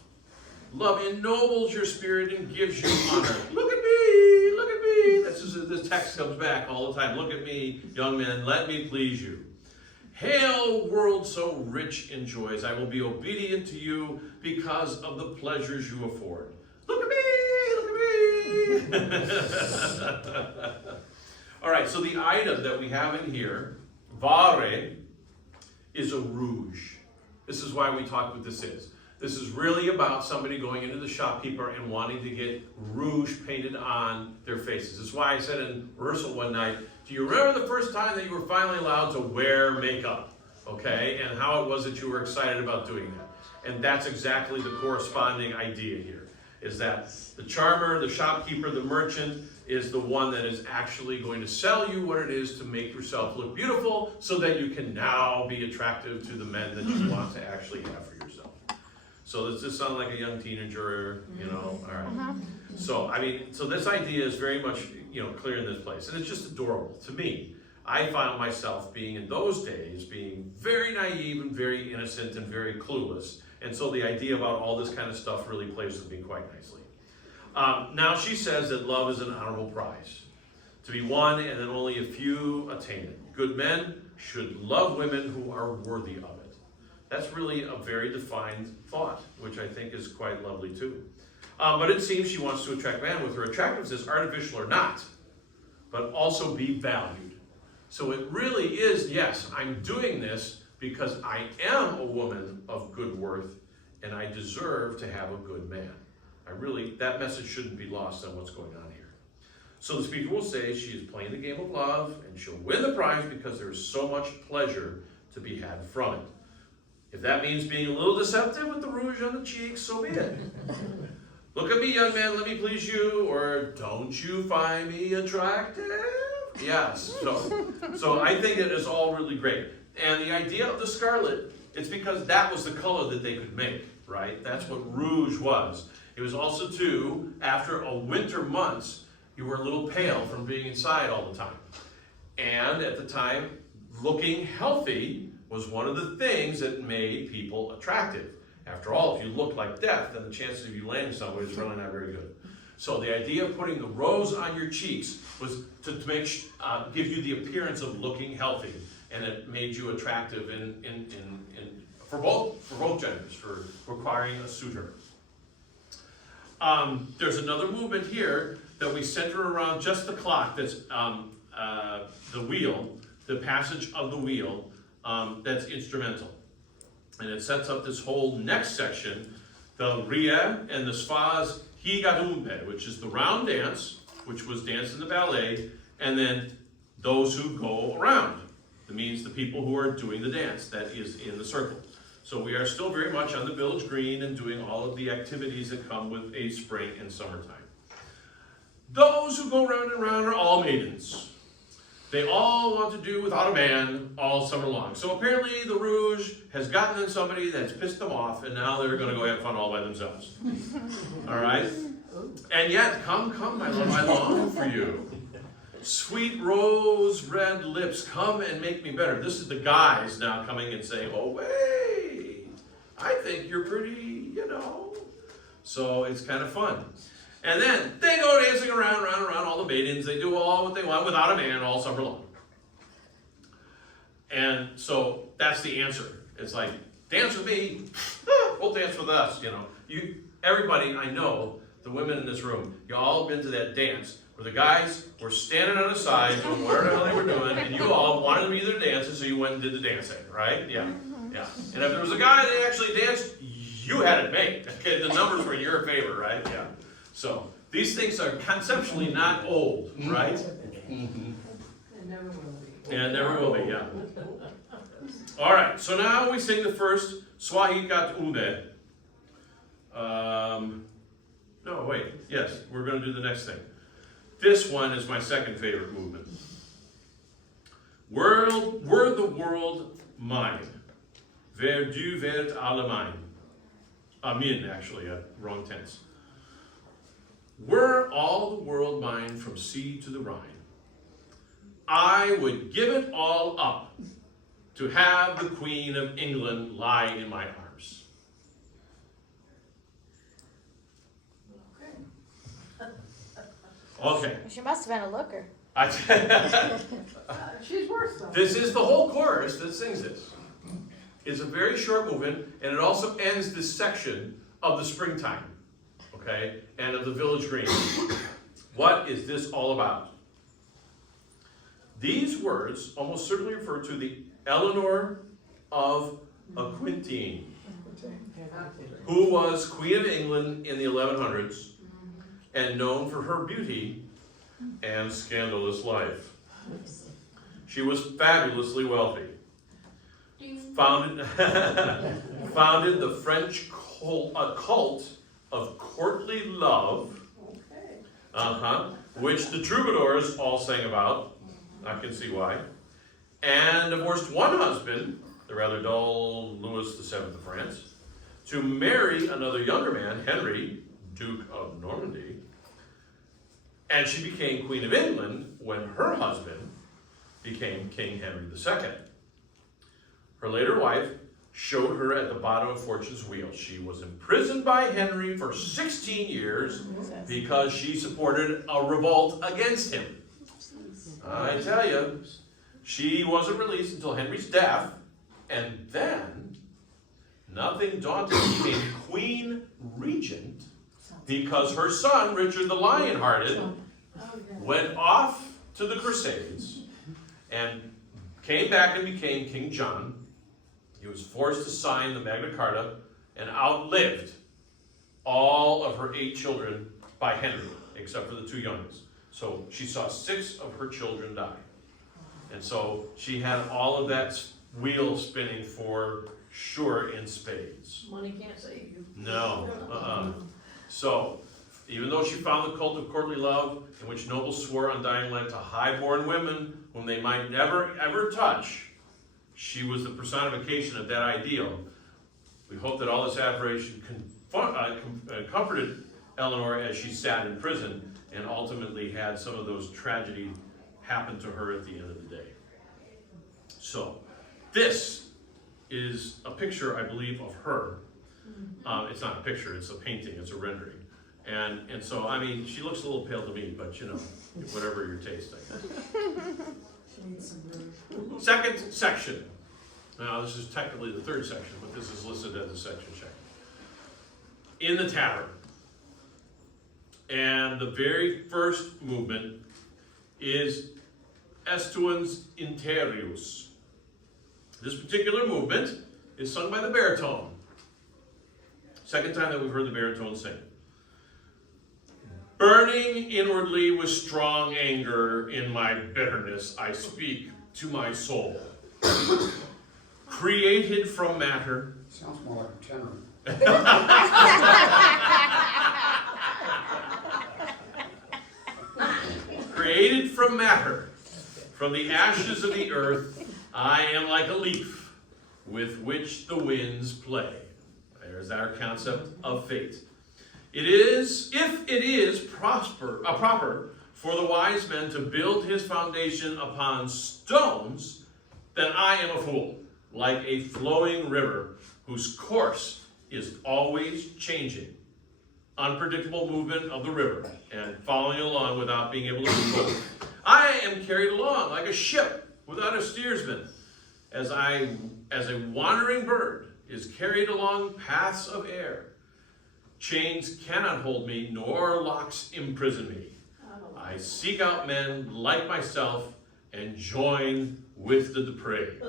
Love ennobles your spirit and gives you honor. Look at me, look at me. That's just, this text comes back all the time. Look at me, young men, let me please you. Hail, world so rich in joys, I will be obedient to you because of the pleasures you afford. Look at me, look at me. All right, so the item that we have in here, vare, is a rouge. This is why we talk what this is. This is really about somebody going into the shopkeeper and wanting to get rouge painted on their faces. This is why I said in rehearsal one night, do you remember the first time that you were finally allowed to wear makeup? Okay, and how it was that you were excited about doing that. And that's exactly the corresponding idea here, is that the charmer, the shopkeeper, the merchant is the one that is actually going to sell you what it is to make yourself look beautiful so that you can now be attractive to the men that you want to actually have for yourself. So does this sound like a young teenager, you know? All right. So, I mean, so this idea is very much, you know, clear in this place. And it's just adorable to me. I found myself being, in those days, being very naive and very innocent and very clueless. And so the idea about all this kind of stuff really plays with me quite nicely. Now she says that love is an honorable prize, to be won and that only a few attain it. Good men should love women who are worthy of it. That's really a very defined thought, which I think is quite lovely too. But it seems she wants to attract man with her attractiveness, artificial or not, but also be valued. So it really is, yes, I'm doing this because I am a woman of good worth and I deserve to have a good man. That message shouldn't be lost on what's going on here. So the speaker will say she is playing the game of love and she'll win the prize because there is so much pleasure to be had from it. If that means being a little deceptive with the rouge on the cheeks, so be it. Look at me, young man, let me please you, or don't you find me attractive? Yes, so I think it is all really great. And the idea of the scarlet, it's because that was the color that they could make, right? That's what rouge was. It was also, too, after a winter months, you were a little pale from being inside all the time. And at the time, looking healthy was one of the things that made people attractive. After all, if you look like death, then the chances of you landing somewhere is really not very good. So the idea of putting the rose on your cheeks was to give you the appearance of looking healthy, and it made you attractive for both genders, for requiring a suitor. There's another movement here that we center around just the clock that's the wheel, the passage of the wheel, that's instrumental. And it sets up this whole next section, the Ria and the Sfaz Higadumbe, which is the round dance, which was danced in the ballet, and then those who go around. That means the people who are doing the dance, that is in the circle. So we are still very much on the village green and doing all of the activities that come with a spring and summertime. Those who go round and round are all maidens. They all want to do without a man all summer long. So apparently the Rouge has gotten in somebody that's pissed them off, and now they're going to go have fun all by themselves. All right? And yet, come, my love, I long for you. Sweet rose red lips, come and make me better. This is the guys now coming and saying, oh, wait, I think you're pretty, you know. So it's kind of fun. And then they go dancing around all the maidens. They do all what they want without a man all summer long. And so that's the answer. It's like, dance with me, we'll dance with us, you know. Everybody, I know, the women in this room, you all been to that dance where the guys were standing on the side doing whatever the hell they were doing, and you all wanted to be their dancers, so you went and did the dancing, right? Yeah. And if there was a guy that actually danced, you had it made. Okay, the numbers were in your favor, right? Yeah. So these things are conceptually not old, right? And never will be. And never will be, yeah. All right, so now we sing the first Swahikat Umbe. No, wait, yes, we're going to do the next thing. This one is my second favorite movement. Were the world mine, wär du Welt alle mein. Amin, actually, wrong tense. Were all the world mine from sea to the Rhine, I would give it all up to have the Queen of England lie in my arms. Okay. She must have been a looker. She's worth something. This is the whole chorus that sings this. It's a very short movement, and it also ends this section of the springtime, okay, and of the village green. What is this all about? These words almost certainly refer to the Eleanor of Aquitaine, who was Queen of England in the 1100s and known for her beauty and scandalous life. She was fabulously wealthy. Founded the French cult of courtly love, which the troubadours all sang about. I can see why. And divorced one husband, the rather dull Louis VII of France, to marry another younger man, Henry, Duke of Normandy. And she became Queen of England when her husband became King Henry II. Her later wife showed her at the bottom of fortune's wheel. She was imprisoned by Henry for 16 years because she supported a revolt against him. I tell you, she wasn't released until Henry's death, and then, nothing daunted, became Queen Regent because her son, Richard the Lionhearted, went off to the Crusades and came back and became King John. He was forced to sign the Magna Carta and outlived all of her 8 children by Henry, except for the 2 youngest. So she saw 6 of her children die. And so she had all of that wheel spinning for sure in spades. Money can't save you. No. So, even though she found the cult of courtly love, in which nobles swore undying love to high-born women whom they might never ever touch, she was the personification of that ideal. We hope that all this admiration comforted Eleanor as she sat in prison and ultimately had some of those tragedies happen to her at the end of the day. So, this is a picture, I believe, of her. It's not a picture, it's a painting, it's a rendering. And so, I mean, she looks a little pale to me, but you know, whatever your taste, I guess. Second section. Now, this is technically the third section, but this is listed as a section check. In the tavern. And the very first movement is Estuans Interius. This particular movement is sung by the baritone. Second time that we've heard the baritone sing. Burning inwardly with strong anger, in my bitterness I speak to my soul. Created from matter. Sounds more like a tenor. Created from matter, from the ashes of the earth, I am like a leaf with which the winds play. There's our concept of fate. It is, if it is proper for the wise man to build his foundation upon stones, then I am a fool, like a flowing river whose course is always changing. Unpredictable movement of the river and following along without being able to control. I am carried along like a ship without a steersman, as a wandering bird is carried along paths of air. Chains cannot hold me, nor locks imprison me. I seek out men like myself and join with the depraved.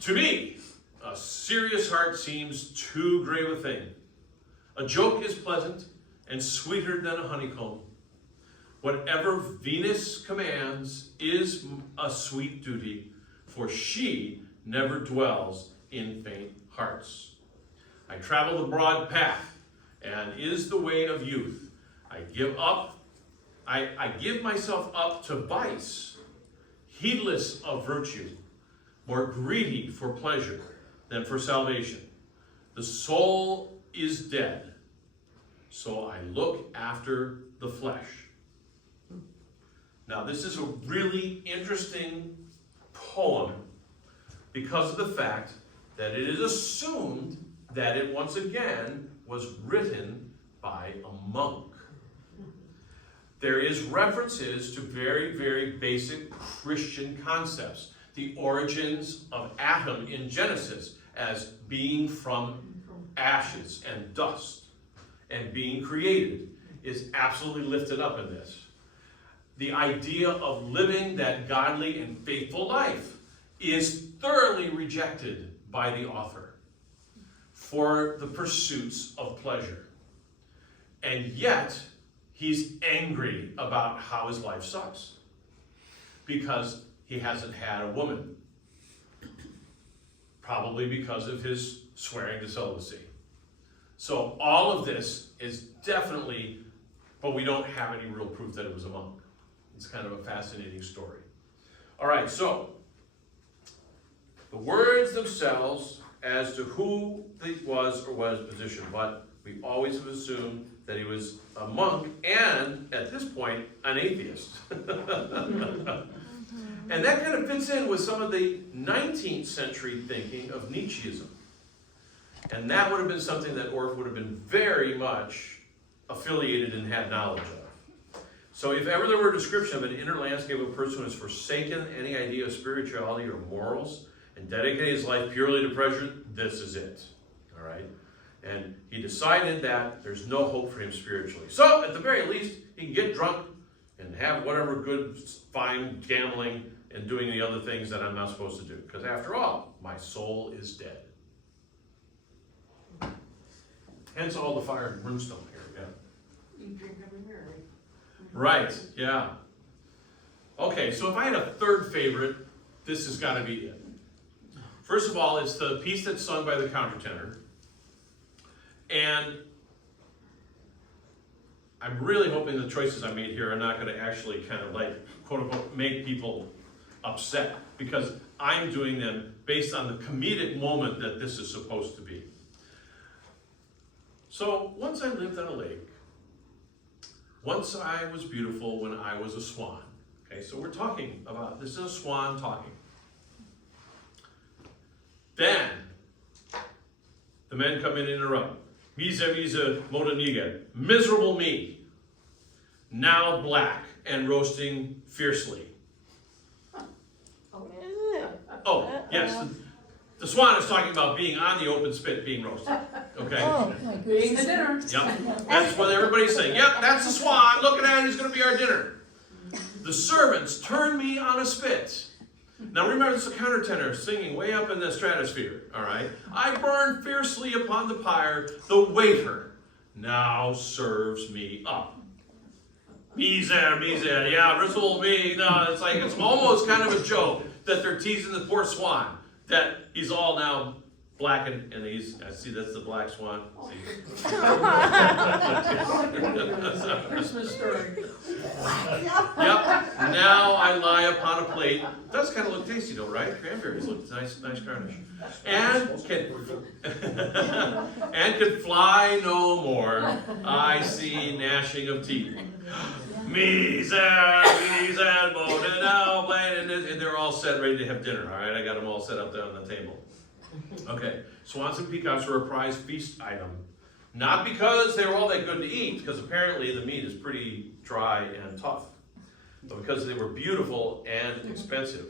To me, a serious heart seems too grave a thing. A joke is pleasant and sweeter than a honeycomb. Whatever Venus commands is a sweet duty, for she never dwells in faint hearts. I travel the broad path, and is the way of youth. I give myself up to vice, heedless of virtue, more greedy for pleasure than for salvation. The soul is dead, so I look after the flesh. Now, this is a really interesting poem because of the fact that it is assumed that it once again was written by a monk. There is references to very, very basic Christian concepts. The origins of Adam in Genesis as being from ashes and dust and being created is absolutely lifted up in this. The idea of living that godly and faithful life is thoroughly rejected by the author for the pursuits of pleasure. And yet, he's angry about how his life sucks because he hasn't had a woman. Probably because of his swearing to celibacy. So all of this is definitely, but we don't have any real proof that it was a monk. It's kind of a fascinating story. All right, so the words themselves as to who he was or what his position, but we always have assumed that he was a monk and, at this point, an atheist. And that kind of fits in with some of the 19th century thinking of Nietzscheism. And that would have been something that Orff would have been very much affiliated and had knowledge of. So if ever there were a description of an inner landscape of a person who has forsaken any idea of spirituality or morals and dedicated his life purely to pleasure, this is it. All right? And he decided that there's no hope for him spiritually. So, at the very least, he can get drunk and have whatever good, fine gambling and doing the other things that I'm not supposed to do. Because after all, my soul is dead. Hence all the fire and brimstone here. Yeah. You drink every Mary. Right, yeah. Okay, so if I had a third favorite, this has got to be it. First of all, it's the piece that's sung by the countertenor. And I'm really hoping the choices I made here are not going to actually kind of like, quote unquote, make people upset, because I'm doing them based on the comedic moment that this is supposed to be. So, once I lived on a lake. Once I was beautiful when I was a swan. Okay, so we're talking about, this is a swan talking. Then, the men come in and interrupt. Misa Modaniga, miserable me, now black and roasting fiercely. Oh, yes, The swan is talking about being on the open spit being roasted, okay? Oh, my Being the goodness. dinner. Yep, that's what everybody's saying. Yep, that's the swan. Looking at it, he's going to be our dinner. The servants turned me on a spit. Now remember, it's a countertenor singing way up in the stratosphere, all right? I burn fiercely upon the pyre. The waiter now serves me up. Miser, yeah, bristle me. No, it's like, it's almost kind of a joke that they're teasing the poor swan, that he's all now black and he's, I see that's the black swan. See? Christmas story. Yep, now I lie upon a plate. It does kind of look tasty though, right? Cranberries look nice garnish. And can fly no more. I see gnashing of teeth. Miser, and they're all set, ready to have dinner, all right? I got them all set up there on the table. Okay, swans and peacocks were a prized feast item. Not because they were all that good to eat, because apparently the meat is pretty dry and tough, but because they were beautiful and expensive.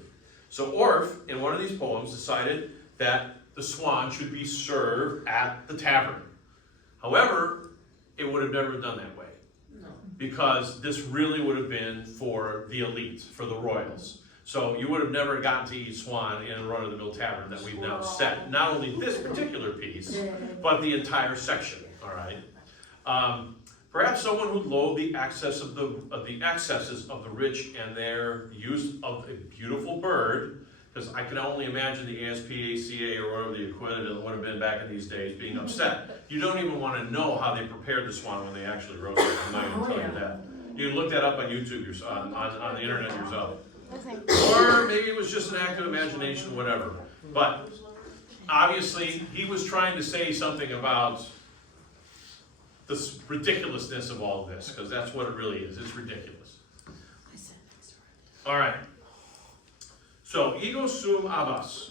So Orff, in one of these poems, decided that the swan should be served at the tavern. However, it would have never done that way, because this really would have been for the elite, for the royals. So you would have never gotten to eat swan in a run-of-the-mill tavern that we've now set. Not only this particular piece, but the entire section, all right? Perhaps someone who loathed the excesses of the rich and their use of a beautiful bird, because I can only imagine the ASPCA or whatever the equivalent would have been back in these days being upset. You don't even want to know how they prepared the swan when they actually roasted it. I'm not even telling you that. You can look that up on YouTube, on the internet yourself. Or maybe it was just an act of imagination, whatever. But obviously, he was trying to say something about the ridiculousness of all of this, because that's what it really is. It's ridiculous. All right. So, ego sum abbas.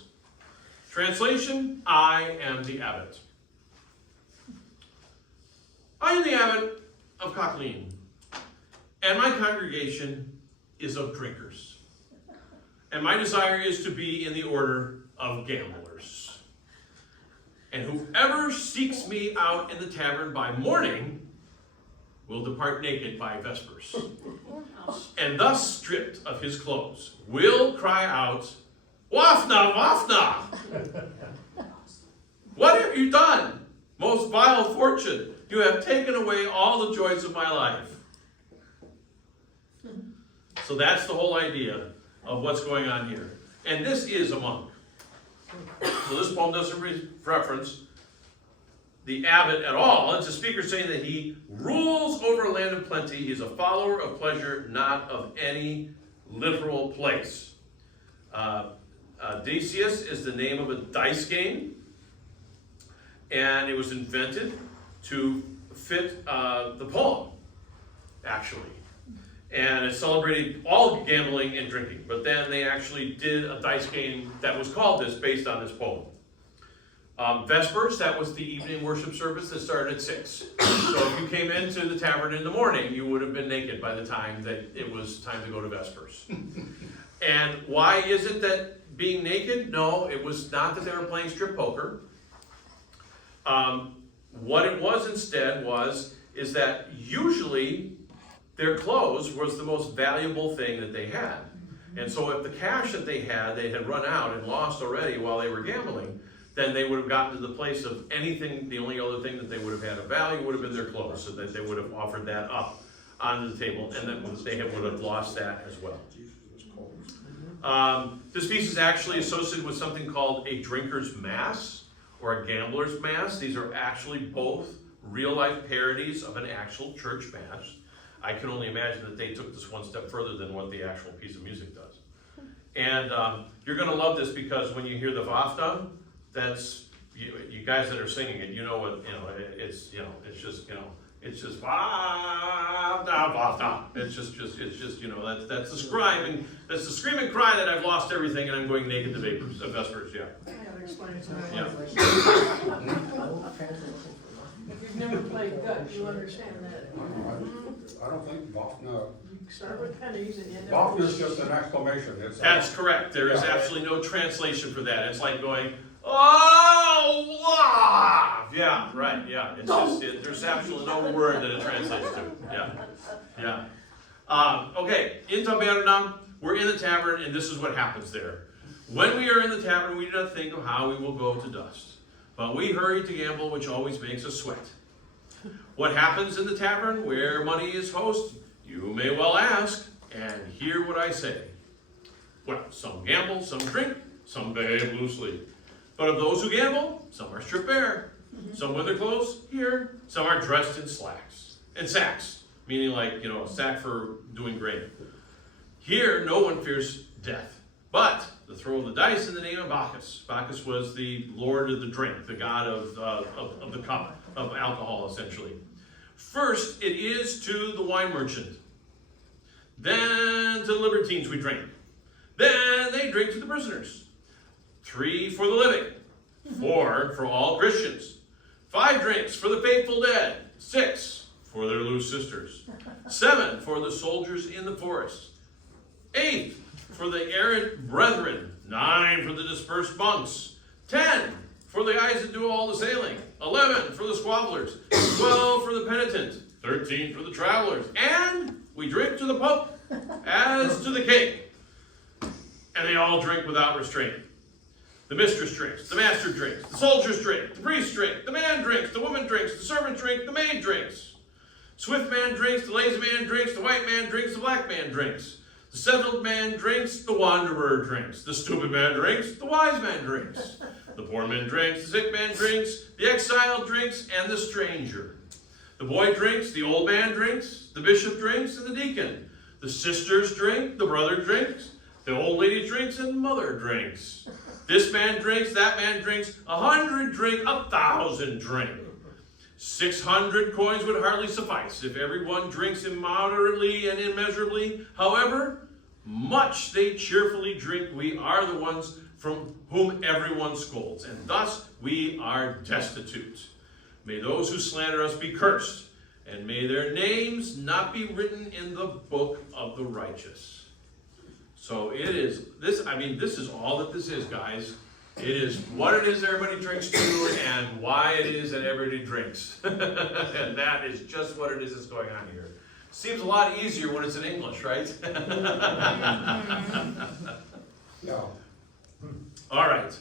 Translation, I am the abbot. I am the abbot of Cockleen, and my congregation is of drinkers. And my desire is to be in the order of gamblers. And whoever seeks me out in the tavern by morning will depart naked by vespers. And thus stripped of his clothes, will cry out, Wafna, Wafna! What have you done, most vile fortune? You have taken away all the joys of my life. So that's the whole idea of what's going on here. And this is a monk. So this poem doesn't reference the abbot at all. It's a speaker saying that he rules over a land of plenty. He's a follower of pleasure, not of any literal place. Decius is the name of a dice game, and it was invented to fit the poem, actually. And it celebrated all gambling and drinking, but then they actually did a dice game that was called this, based on this poem. Vespers, that was the evening worship service that started at 6. So if you came into the tavern in the morning, you would have been naked by the time that it was time to go to Vespers. And why is it that being naked? No, it was not that they were playing strip poker. What it was instead is that usually their clothes was the most valuable thing that they had. And so if the cash that they had run out and lost already while they were gambling, then they would have gotten to the place of anything, the only other thing that they would have had of value would have been their clothes, so that they would have offered that up onto the table, and then they would have lost that as well. This piece is actually associated with something called a drinker's mass, or a gambler's mass. These are actually both real-life parodies of an actual church mass. I can only imagine that they took this one step further than what the actual piece of music does. And you're going to love this, because when you hear the Vafta, that's, you guys that are singing it, you know what, it's just Vafta, Vafta. It's just, that's the screaming cry that I've lost everything and I'm going naked to Vespers, yeah. I gotta explain it to my Yeah. wife. If you've never played gut, you understand that. I don't think Bachna. You start with pennies and you end up. Bachna is just an exclamation. That's correct. There is absolutely no translation for that. It's like going, Oh, wow. Yeah, right, yeah. It's just, there's absolutely no word that it translates to. Yeah. Okay, in Taberna, we're in the tavern, and this is what happens there. When we are in the tavern, we do not think of how we will go to dust, but we hurry to gamble, which always makes us sweat. What happens in the tavern where money is host? You may well ask, and hear what I say. Well, some gamble, some drink, some behave loosely. But of those who gamble, some are stripped bare. Some wear their clothes here, some are dressed in sacks, meaning like, a sack for doing grain. Here, no one fears death, but the throw of the dice in the name of Bacchus. Bacchus was the lord of the drink, the god of the cup, of alcohol, essentially. First, it is to the wine merchant. Then to the libertines we drink. Then they drink to the prisoners. 3 for the living. 4 for all Christians. 5 drinks for the faithful dead. 6 for their loose sisters. 7 for the soldiers in the forest. 8 for the errant brethren. 9 for the dispersed monks. 10 for the guys that do all the sailing. 11 for the squabblers. 12 for the penitent. 13 for the travelers. And we drink to the Pope as to the king. And they all drink without restraint. The mistress drinks, the master drinks, the soldiers drink, the priest drinks, the man drinks, the woman drinks, the servant drinks, the maid drinks. Swift man drinks, the lazy man drinks, the white man drinks, the black man drinks. The settled man drinks, the wanderer drinks. The stupid man drinks, the wise man drinks. The poor man drinks, the sick man drinks, the exile drinks, and the stranger. The boy drinks, the old man drinks, the bishop drinks, and the deacon. The sisters drink, the brother drinks, the old lady drinks, and mother drinks. This man drinks, that man drinks, 100 drink, 1,000 drink. 600 coins would hardly suffice if everyone drinks immoderately and immeasurably. However much they cheerfully drink, we are the ones from whom everyone scolds, and thus we are destitute. May those who slander us be cursed, and may their names not be written in the book of the righteous. So it is, this is all that this is, guys. It is what it is everybody drinks to and why it is that everybody drinks. And that is just what it is that's going on here. Seems a lot easier when it's in English, right? Yeah. All right.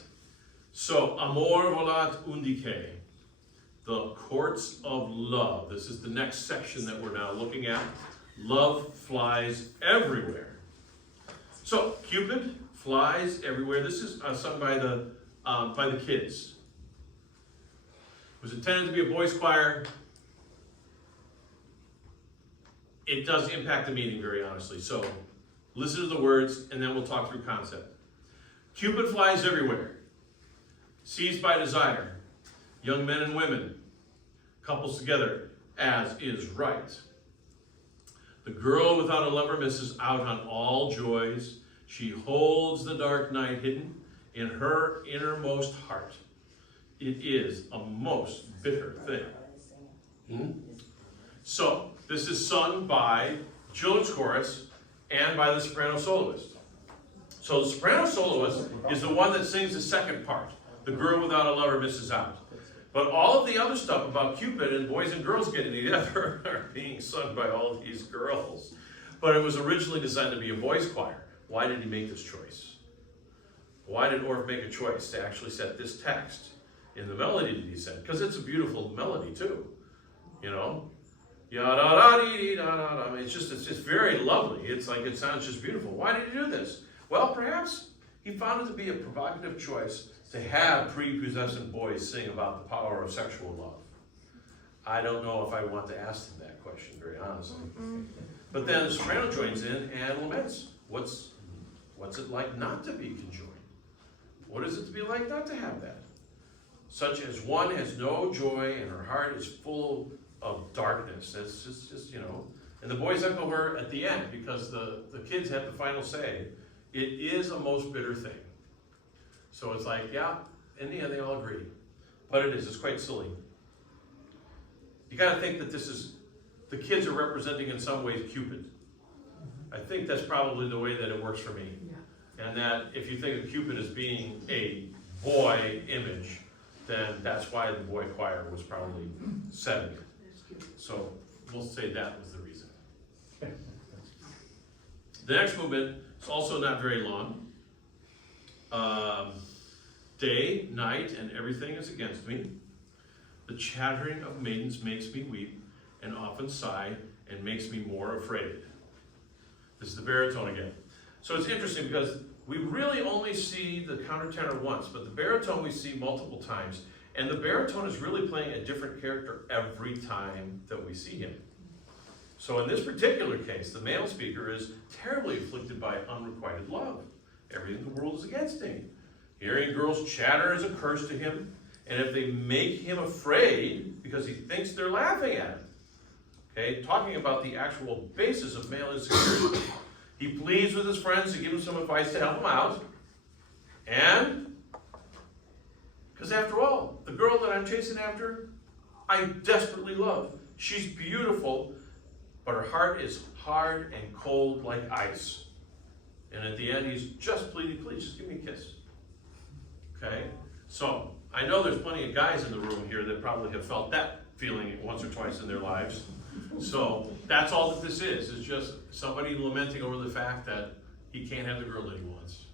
So, amor volat undique. The courts of love. This is the next section that we're now looking at. Love flies everywhere. So, Cupid flies everywhere. This is sung by the kids. It was intended to be a boys' choir. It does impact the meaning, very honestly. So, listen to the words, and then we'll talk through concept. Cupid flies everywhere, seized by desire, young men and women, couples together, as is right. The girl without a lover misses out on all joys. She holds the dark night hidden in her innermost heart. It is a most bitter thing. So, this is sung by children's chorus and by the soprano soloist. So the soprano soloist is the one that sings the second part. The girl without a lover misses out. But all of the other stuff about Cupid and boys and girls getting together are being sung by all these girls. But it was originally designed to be a boys' choir. Why did he make this choice? Why did Orff make a choice to actually set this text in the melody that he said? Because it's a beautiful melody too, you know? Ya-da-da-dee-dee-da-da-da. It's just very lovely. It's like, it sounds just beautiful. Why did he do this? Well, perhaps he found it to be a provocative choice to have prepubescent boys sing about the power of sexual love. I don't know if I want to ask them that question, very honestly. But then the soprano joins in and laments. What's it like not to be conjoined? What is it to be like not to have that? Such as one has no joy and her heart is full of darkness. It's just you know. And the boys echo her at the end because the kids have the final say. It is a most bitter thing. So it's like, yeah, in the end they all agree. But it is, it's quite silly. You gotta think that the kids are representing in some ways Cupid. I think that's probably the way that it works for me. Yeah. And that if you think of Cupid as being a boy image, then that's why the boy choir was probably 70. So we'll say that was the reason. The next movement is also not very long. Day, night, and everything is against me. The chattering of maidens makes me weep, and often sigh, and makes me more afraid. This is the baritone again. So it's interesting because we really only see the countertenor once, but the baritone we see multiple times, and the baritone is really playing a different character every time that we see him. So in this particular case, the male speaker is terribly afflicted by unrequited love. Everything in the world is against him. Hearing girls chatter is a curse to him, and if they make him afraid because he thinks they're laughing at him. Okay, talking about the actual basis of male insecurity. He pleads with his friends to give him some advice to help him out. And, because after all, the girl that I'm chasing after, I desperately love. She's beautiful, but her heart is hard and cold like ice. And at the end, he's just pleading, please, just give me a kiss. Okay? So, I know there's plenty of guys in the room here that probably have felt that feeling once or twice in their lives. So, that's all that this is just somebody lamenting over the fact that he can't have the girl that he wants.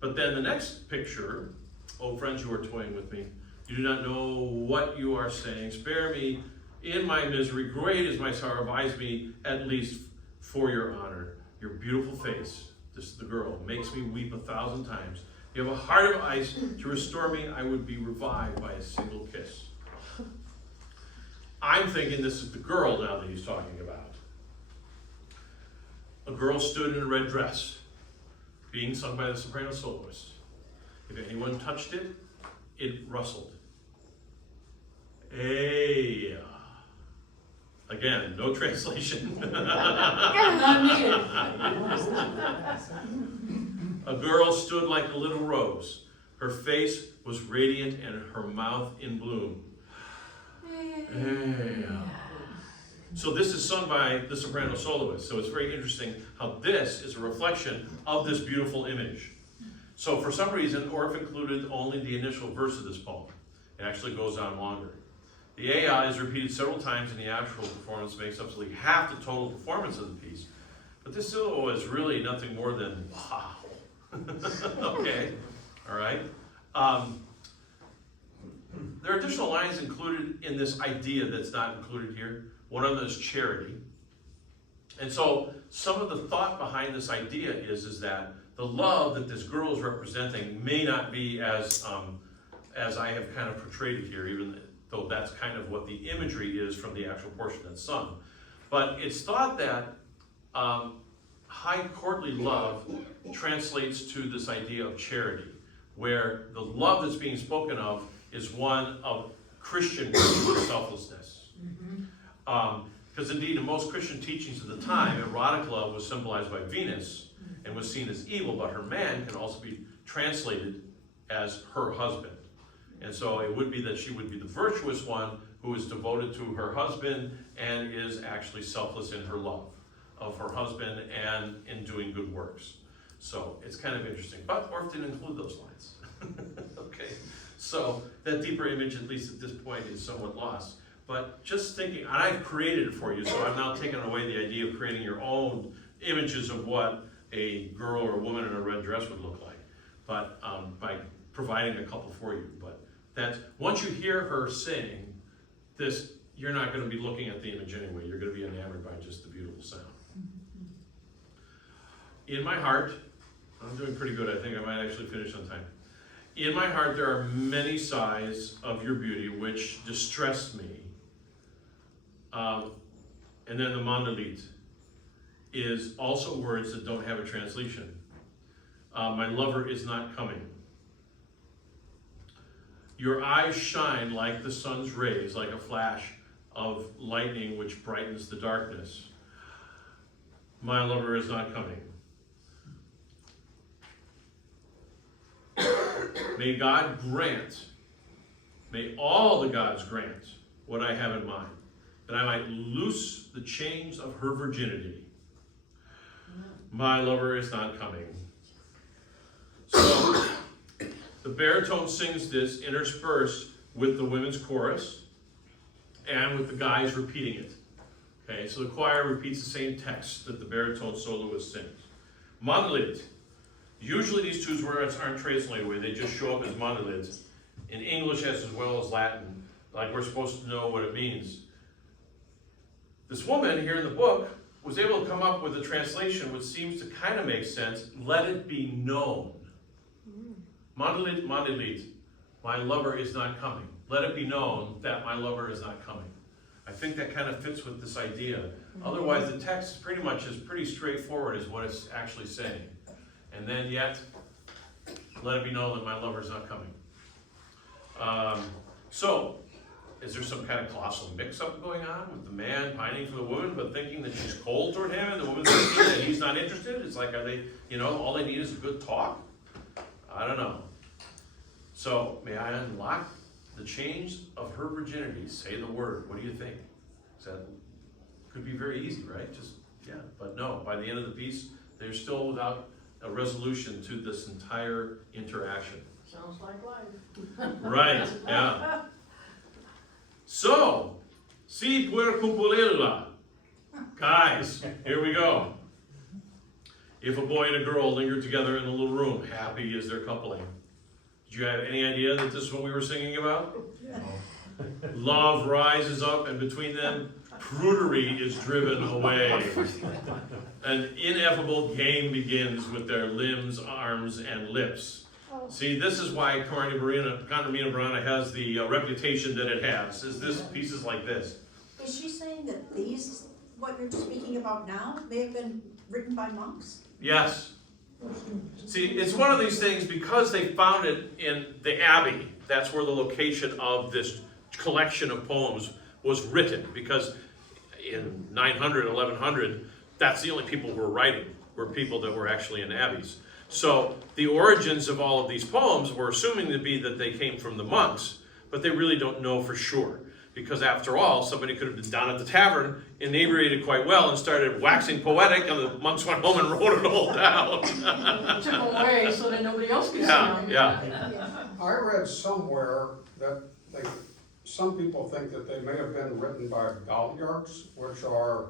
But then the next picture, oh friends who are toying with me, you do not know what you are saying. Spare me in my misery. Great is my sorrow. Advise me at least for your honor. Your beautiful face, this is the girl, makes me weep 1,000 times. You have a heart of ice. To restore me, I would be revived by a single kiss. I'm thinking this is the girl now that he's talking about. A girl stood in a red dress, being sung by the soprano soloist. If anyone touched it, it rustled. Hey. Again, no translation. A girl stood like a little rose. Her face was radiant and her mouth in bloom. Hey. So this is sung by the soprano soloist. So it's very interesting how this is a reflection of this beautiful image. So for some reason, Orff included only the initial verse of this poem. It actually goes on longer. The AI is repeated several times in the actual performance, makes up to half the total performance of the piece. But this solo is really nothing more than wow. Okay, all right. There are additional lines included in this idea that's not included here. One of them is charity. And so some of the thought behind this idea is that the love that this girl is representing may not be as I have kind of portrayed it here, even though that's kind of what the imagery is from the actual portion that's sung. But it's thought that high courtly love translates to this idea of charity, where the love that's being spoken of is one of Christian virtue and selflessness. Because indeed, in most Christian teachings of the time, erotic love was symbolized by Venus and was seen as evil, but her man can also be translated as her husband. And so it would be that she would be the virtuous one who is devoted to her husband and is actually selfless in her love of her husband and in doing good works. So it's kind of interesting. But Orff didn't include those lines. Okay, so that deeper image, at least at this point, is somewhat lost. But just thinking, and I've created it for you, so I'm now taking away the idea of creating your own images of what a girl or a woman in a red dress would look like, but by providing a couple for you. But that once you hear her sing this, you're not going to be looking at the image anyway. You're going to be enamored by just the beautiful sound. In my heart, I'm doing pretty good. I think I might actually finish on time. In my heart, there are many sighs of your beauty which distress me. And then the Mandalit is also words that don't have a translation. My lover is not coming. Your eyes shine like the sun's rays, like a flash of lightning which brightens the darkness. My lover is not coming. May God grant, may all the gods grant what I have in mind, that I might loose the chains of her virginity. My lover is not coming. So, The baritone sings this interspersed with the women's chorus and with the guys repeating it. Okay, so the choir repeats the same text that the baritone soloist sings. Manlit. Usually these two words aren't translated away, they just show up as manlit. In English as well as Latin, like we're supposed to know what it means. This woman here in the book was able to come up with a translation which seems to kind of make sense. Let it be known. Manlit, manlit. My lover is not coming. Let it be known that my lover is not coming. I think that kind of fits with this idea. Otherwise, the text pretty much is pretty straightforward as what it's actually saying. And then yet, let it be known that my lover is not coming. So, is there some kind of colossal mix-up going on with the man pining for the woman, but thinking that she's cold toward him, and the woman's thinking that he's not interested? It's like, are they, all they need is a good talk? I don't know. So, may I unlock the chains of her virginity? Say the word. What do you think? That could be very easy, right? Just, yeah. But no, by the end of the piece, they're still without a resolution to this entire interaction. Sounds like life. Right, yeah. So, si puer cupulilla. Guys, here we go. If a boy and a girl linger together in a little room, happy is their coupling. Did you have any idea that this is what we were singing about? Love rises up, and between them, prudery is driven away. An ineffable game begins with their limbs, arms, and lips. See, this is why Carmina Burana has the reputation that it has, is this pieces like this. Is she saying that these, what you're speaking about now, may have been written by monks? Yes. See, it's one of these things, because they found it in the Abbey, that's where the location of this collection of poems was written, because in 900, 1100, that's the only people who were writing, were people that were actually in abbeys. So the origins of all of these poems were assuming to be that they came from the monks, but they really don't know for sure. Because after all, somebody could have been down at the tavern, inebriated quite well, and started waxing poetic, and the monks went home and wrote it all down. Took them away so that nobody else could see Yeah, them. yeah. I read somewhere that some people think that they may have been written by Goliarchs, which are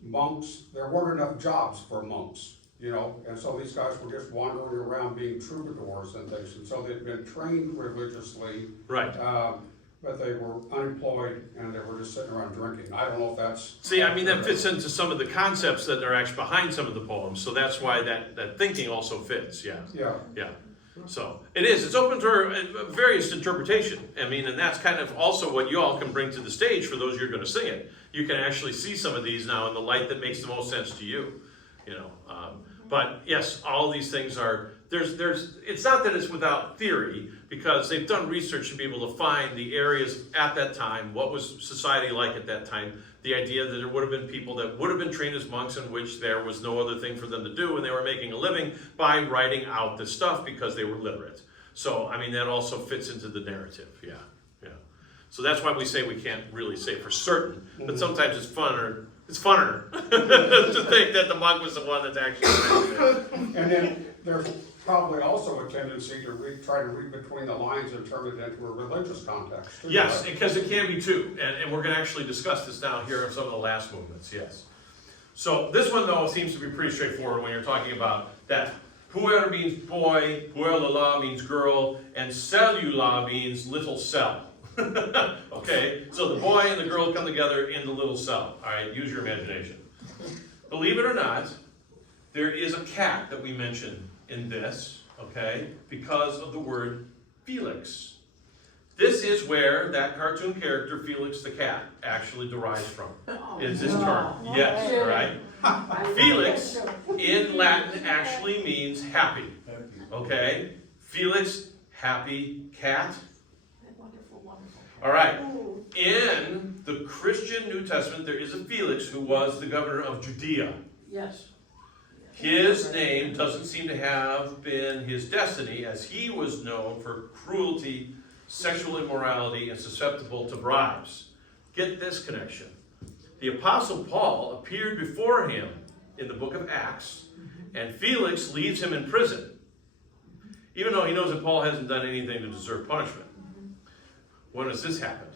monks. There weren't enough jobs for monks, and so these guys were just wandering around being troubadours and things, and so they'd been trained religiously. Right. But they were unemployed and they were just sitting around drinking. I don't know if that's... See, I mean, that fits into some of the concepts that are actually behind some of the poems, so that's why that thinking also fits, yeah. Yeah. Yeah. So, it's open to various interpretation. I mean, and that's kind of also what you all can bring to the stage for those you're going to sing it. You can actually see some of these now in the light that makes the most sense to you, But yes, all these things are, it's not that it's without theory, because they've done research to be able to find the areas at that time, what was society like at that time, the idea that there would have been people that would have been trained as monks in which there was no other thing for them to do, and they were making a living by writing out this stuff because they were literate. So, I mean, that also fits into the narrative, yeah. So that's why we say we can't really say for certain, but sometimes it's funner to think that the monk was the one that's actually writing it. And then there's probably also a tendency to try to read between the lines and turn it into a religious context, too. Yes, because it can be too, and we're going to actually discuss this now here in some of the last movements, yes. So this one, though, seems to be pretty straightforward when you're talking about that. Puer means boy, puerlala means girl, and cellula means little cell. Okay, so the boy and the girl come together in the little cell. All right, use your imagination. Believe it or not, there is a cat that we mention in this, okay, because of the word Felix. This is where that cartoon character, Felix the cat, actually derives from. Is this term. Yes, all right? Felix, in Latin, actually means happy, okay? Felix, happy cat. Wonderful, wonderful. All right. In the Christian New Testament, there is a Felix who was the governor of Judea. Yes. His name doesn't seem to have been his destiny, as he was known for cruelty, sexual immorality, and susceptible to bribes. Get this connection. The Apostle Paul appeared before him in the book of Acts, and Felix leaves him in prison. even though he knows that Paul hasn't done anything to deserve punishment. When has this happened?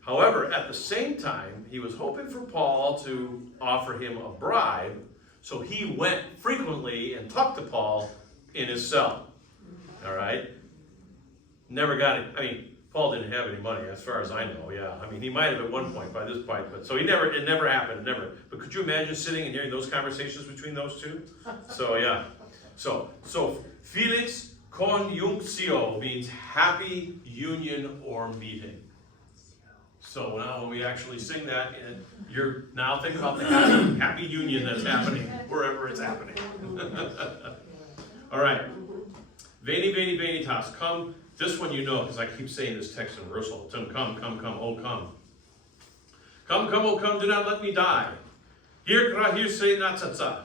However, at the same time, he was hoping for Paul to offer him a bribe, so he went frequently and talked to Paul in his cell. All right? Never got it. I mean, Paul didn't have any money, as far as I know, yeah. I mean, he might have at one point by this point, but so it never happened, never. But could you imagine sitting and hearing those conversations between those two? So, yeah. So Felix conjunctio means happy union or meeting. So now when we actually sing that, you're now think about the happy union that's happening wherever it's happening. All right. Veni, veni, venitas. Come. This one you know because I keep saying this text in rehearsal. Come, come, oh come. Come, oh come, do not let me die. Here se natsatsa.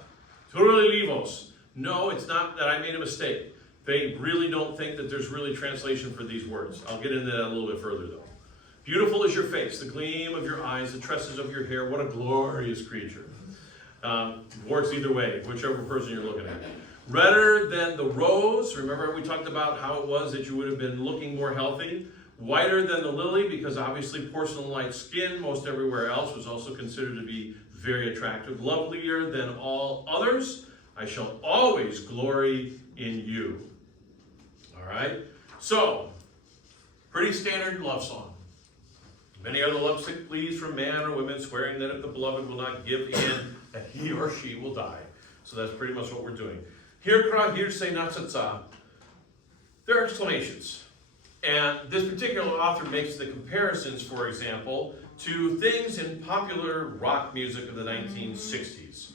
Turuli livos. No, it's not that I made a mistake. They really don't think that there's really translation for these words. I'll get into that a little bit further though. Beautiful is your face, the gleam of your eyes, the tresses of your hair. What a glorious creature. Works either way, whichever person you're looking at. Redder than the rose. Remember we talked about how it was that you would have been looking more healthy. Whiter than the lily, because obviously porcelain-like skin, most everywhere else, was also considered to be very attractive. Lovelier than all others. I shall always glory in you. All right? So, pretty standard love song. Many are the lovesick pleas from man or women, swearing that if the beloved will not give in, that he or she will die. So that's pretty much what we're doing. Here say natsatsa. There are explanations. And this particular author makes the comparisons, for example, to things in popular rock music of the 1960s.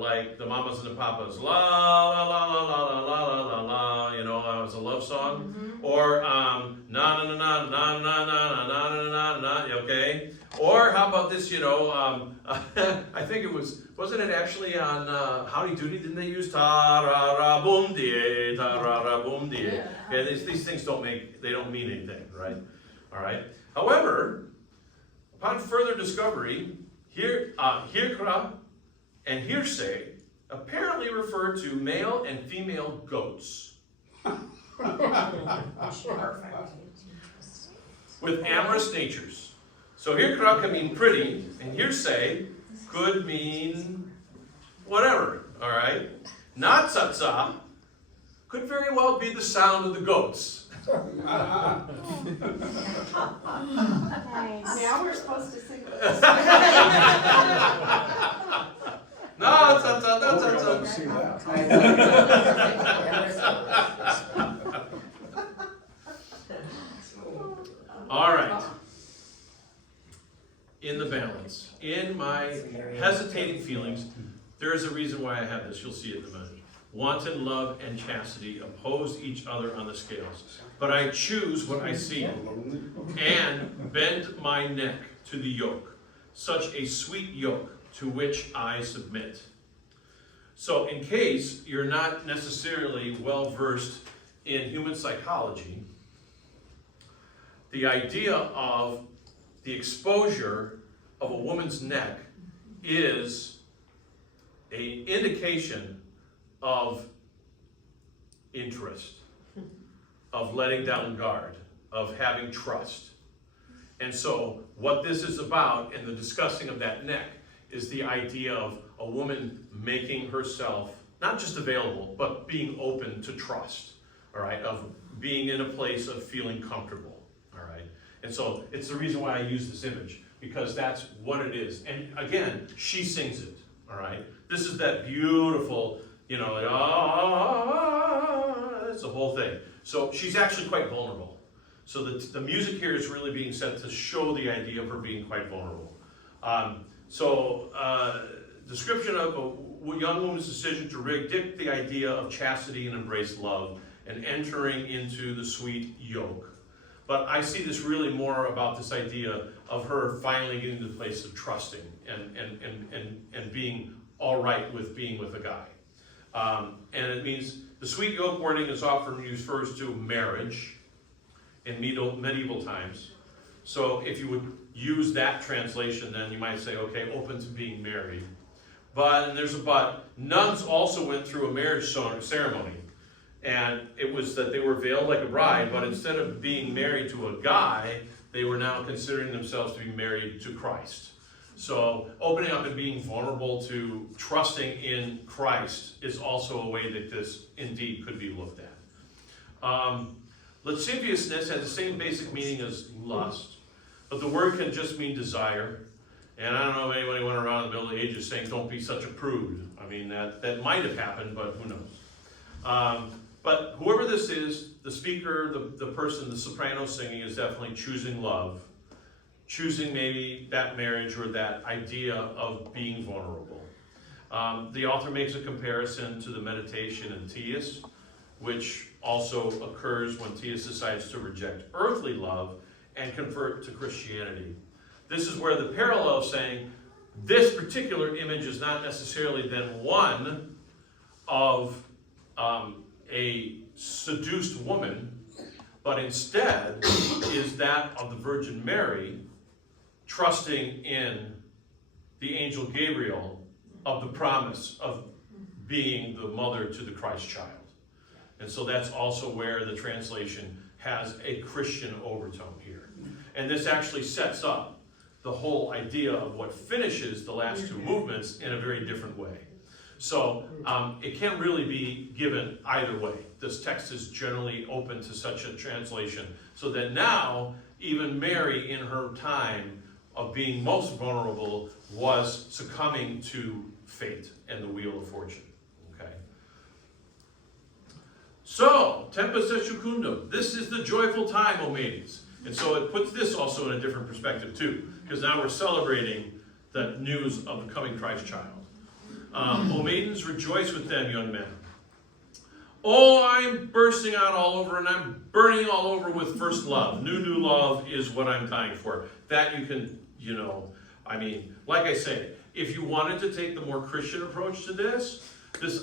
Like the Mamas and the Papas, la la la la la la la la la, you know, it was a love song. Or na na na na na na na na na na na, okay? Or how about this, you know, I think it wasn't it actually on Howdy Doody, didn't they use ta-ra-ra-boom-die, ta-ra-ra-boom-die? Yeah, these things don't mean anything, right? All right. However, upon further discovery, hirkra and hearsay apparently refer to male and female goats. With amorous natures. So hirkra can mean pretty, and hearsay could mean whatever, all right? Natsatsa could very well be the sound of the goats. Now we're supposed to sing this. Natsatsa. See that. All right. In the balance, in my hesitating feelings, there is a reason why I have this. You'll see it in a minute. Wanton love and chastity oppose each other on the scales, but I choose what I see and bend my neck to the yoke, such a sweet yoke to which I submit. So in case you're not necessarily well versed in human psychology, the idea of the exposure of a woman's neck is an indication of interest, of letting down guard, of having trust. And so what this is about in the discussing of that neck is the idea of a woman making herself not just available, but being open to trust, all right, of being in a place of feeling comfortable, all right. And so it's the reason why I use this image, because that's what it is. And again, she sings it, all right. This is that beautiful, you know, like, it's the whole thing. So she's actually quite vulnerable. So the music here is really being set to show the idea of her being quite vulnerable. Description of a young woman's decision to reject the idea of chastity and embrace love and entering into the sweet yoke. But I see this really more about this idea of her finally getting to the place of trusting and being all right with being with a guy. And it means the sweet yoke wording is often refers to marriage in medieval times. So if you would use that translation, then you might say, okay, open to being married. But, and there's a but, nuns also went through a marriage ceremony. And it was that they were veiled like a bride, but instead of being married to a guy, they were now considering themselves to be married to Christ. So opening up and being vulnerable to trusting in Christ is also a way that this indeed could be looked at. Lasciviousness has the same basic meaning as lust, but the word can just mean desire. And I don't know if anybody went around in the Middle Ages saying, don't be such a prude. I mean, that might have happened, but who knows? But whoever this is, the speaker, the person, the soprano singing is definitely choosing love, choosing maybe that marriage or that idea of being vulnerable. The author makes a comparison to the meditation in Tias, which also occurs when Tias decides to reject earthly love and convert to Christianity. This is where the parallel of saying this particular image is not necessarily then one of a seduced woman, but instead is that of the Virgin Mary trusting in the angel Gabriel of the promise of being the mother to the Christ child. And so that's also where the translation has a Christian overtone here. And this actually sets up the whole idea of what finishes the last two movements in a very different way. So it can't really be given either way. This text is generally open to such a translation, so that now even Mary in her time of being most vulnerable was succumbing to fate and the wheel of fortune. Okay. So, tempus et jucundum. This is the joyful time, O maidens. And so it puts this also in a different perspective too, because now we're celebrating the news of the coming Christ child. O maidens, rejoice with them, young men. Oh, I'm bursting out all over and I'm burning all over with first love. New love is what I'm dying for. That you can, like I say, if you wanted to take the more Christian approach to this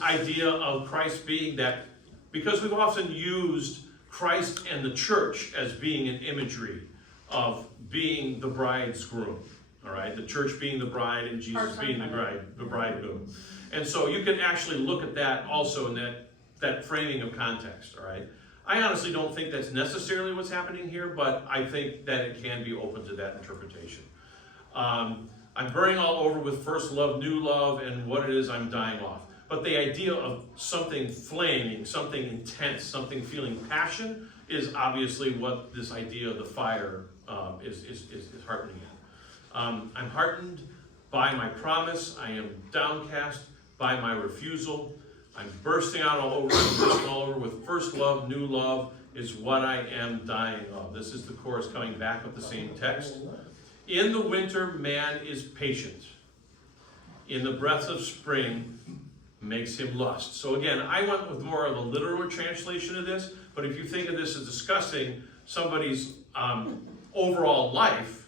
idea of Christ being that, because we've often used Christ and the church as being an imagery of being the bridegroom. All right, the church being the bride and Jesus being the bridegroom. And so you can actually look at that also in that framing of context, all right? I honestly don't think that's necessarily what's happening here, but I think that it can be open to that interpretation. I'm burning all over with first love, new love, and what it is I'm dying off. But the idea of something flaming, something intense, something feeling passion is obviously what this idea of the fire is heartening at. I'm heartened by my promise. I am downcast by my refusal. I'm bursting out all over, bursting all over with first love, new love is what I am dying of. This is the chorus coming back with the same text. In the winter, man is patient. In the breath of spring, makes him lust. So again, I went with more of a literal translation of this, but if you think of this as discussing somebody's overall life,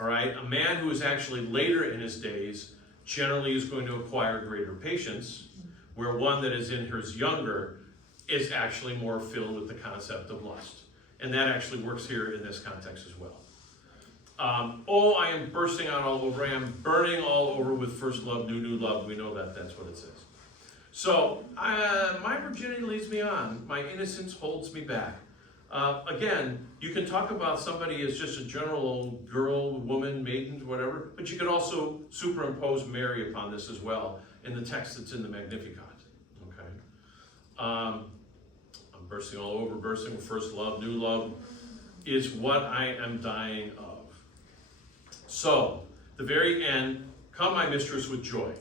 all right, a man who is actually later in his days generally is going to acquire greater patience, where one that is in his younger is actually more filled with the concept of lust. And that actually works here in this context as well. Oh, I am bursting out all over. I am burning all over with first love, new love. We know that that's what it says. So, my virginity leads me on. My innocence holds me back. Again, you can talk about somebody as just a general girl, woman, maiden, whatever, but you could also superimpose Mary upon this as well in the text that's in the Magnificat. Okay, I'm bursting all over, bursting with first love, new love is what I am dying of. So, the very end, come my mistress with joy.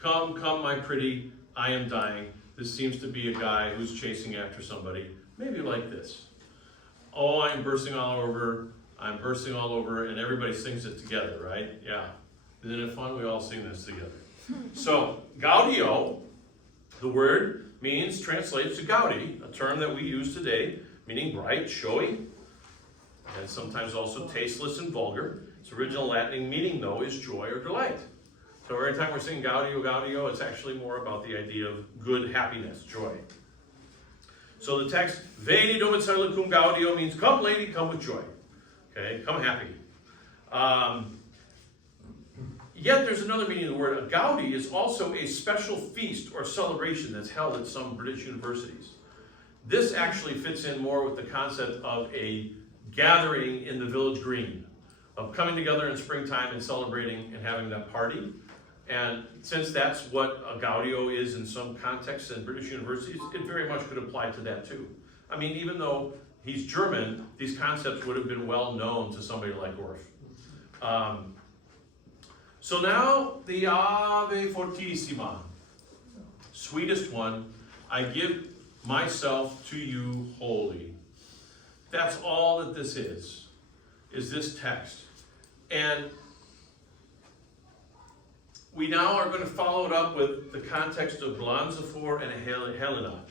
Come my pretty, I am dying. This seems to be a guy who's chasing after somebody, maybe like this. Oh, I'm bursting all over, and everybody sings it together, right? Yeah. Isn't it fun? We all sing this together. So, gaudio, the word translates to gaudi, a term that we use today, meaning bright, showy, and sometimes also tasteless and vulgar. Its original Latin meaning, though, is joy or delight. So every time we're saying gaudio, it's actually more about the idea of good happiness, joy. So the text, Veni domicile cum gaudio, means come lady, come with joy. Okay, come happy. Yet there's another meaning of the word. A gaudi is also a special feast or celebration that's held at some British universities. This actually fits in more with the concept of a gathering in the village green, of coming together in springtime and celebrating and having that party. And since that's what a gaudio is in some contexts in British universities, it very much could apply to that too. I mean, even though he's German, these concepts would have been well known to somebody like Orff. So now the Ave Fortissima, sweetest one, I give myself to you wholly. That's all that this is this text. And we now are going to follow it up with the context of Blanzifor and Helena.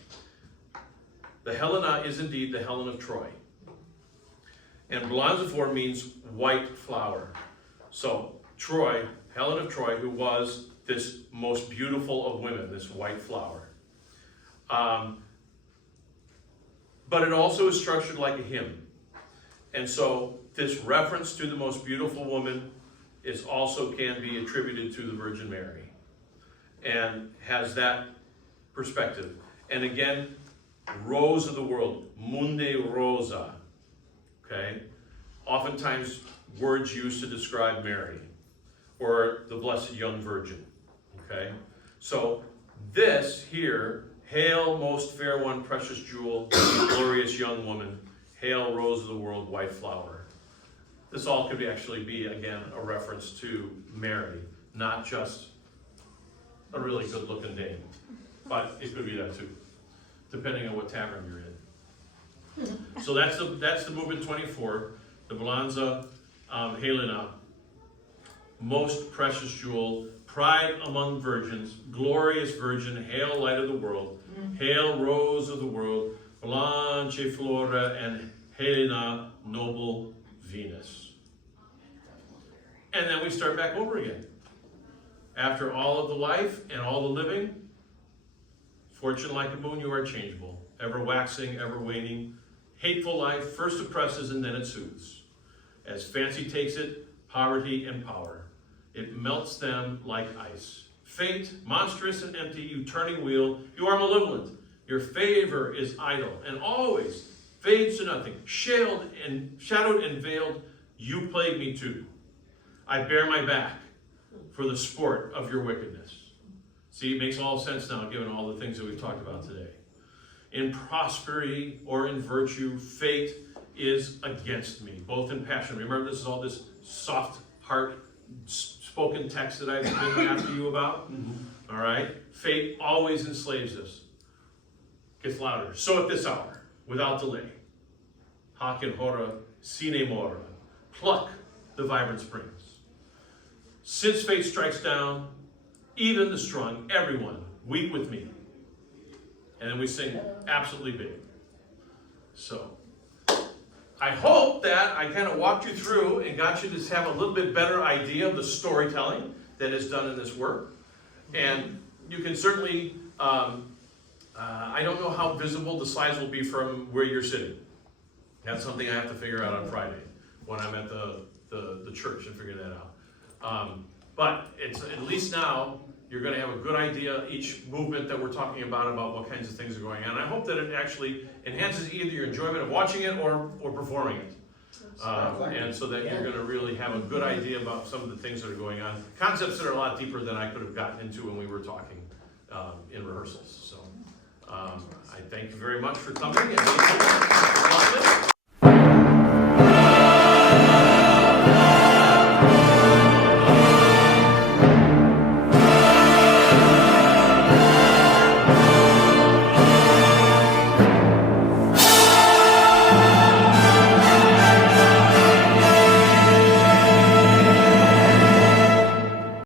The Helena is indeed the Helen of Troy. And Blanzifor means white flower. So Troy, Helen of Troy, who was this most beautiful of women, this white flower. But it also is structured like a hymn. And so this reference to the most beautiful woman is also can be attributed to the Virgin Mary and has that perspective. And again, rose of the world, munde rosa, okay? Oftentimes words used to describe Mary or the Blessed Young Virgin, okay? So this here, hail most fair one, precious jewel, glorious young woman, hail rose of the world, white flower. This all could actually be, again, a reference to Mary, not just a really good-looking dame. But it could be that too, depending on what tavern you're in. So that's the movement 24, the Blanza Helena, most precious jewel, pride among virgins, glorious virgin, hail light of the world, hail rose of the world, Blanche Flora and Helena, noble Venus. And then we start back over again. After all of the life and all the living, fortune like a moon, you are changeable, ever waxing, ever waning. Hateful life first oppresses and then it soothes. As fancy takes it, poverty and power, it melts them like ice. Fate, monstrous and empty, you turning wheel, you are malevolent. Your favor is idle and always fades to nothing. Shadowed and veiled, you plague me too. I bear my back for the sport of your wickedness. See, it makes all sense now given all the things that we've talked about today. In prosperity or in virtue, fate is against me, both in passion. Remember, this is all this soft heart spoken text that I've been after you about? All right? Fate always enslaves us. Gets louder. So at this hour, without delay, hac in hora sine mora, pluck the vibrant springs. Since fate strikes down, even the strong, everyone, weep with me. And then we sing absolutely big. So, I hope that I kind of walked you through and got you to have a little bit better idea of the storytelling that is done in this work. And you can certainly, I don't know how visible the slides will be from where you're sitting. That's something I have to figure out on Friday when I'm at the church and figure that out. But it's at least now you're going to have a good idea each movement that we're talking about what kinds of things are going on. I hope that it actually enhances either your enjoyment of watching it or performing it. And so that you're going to really have a good idea about some of the things that are going on. Concepts that are a lot deeper than I could have gotten into when we were talking in rehearsals. So I thank you very much for coming. And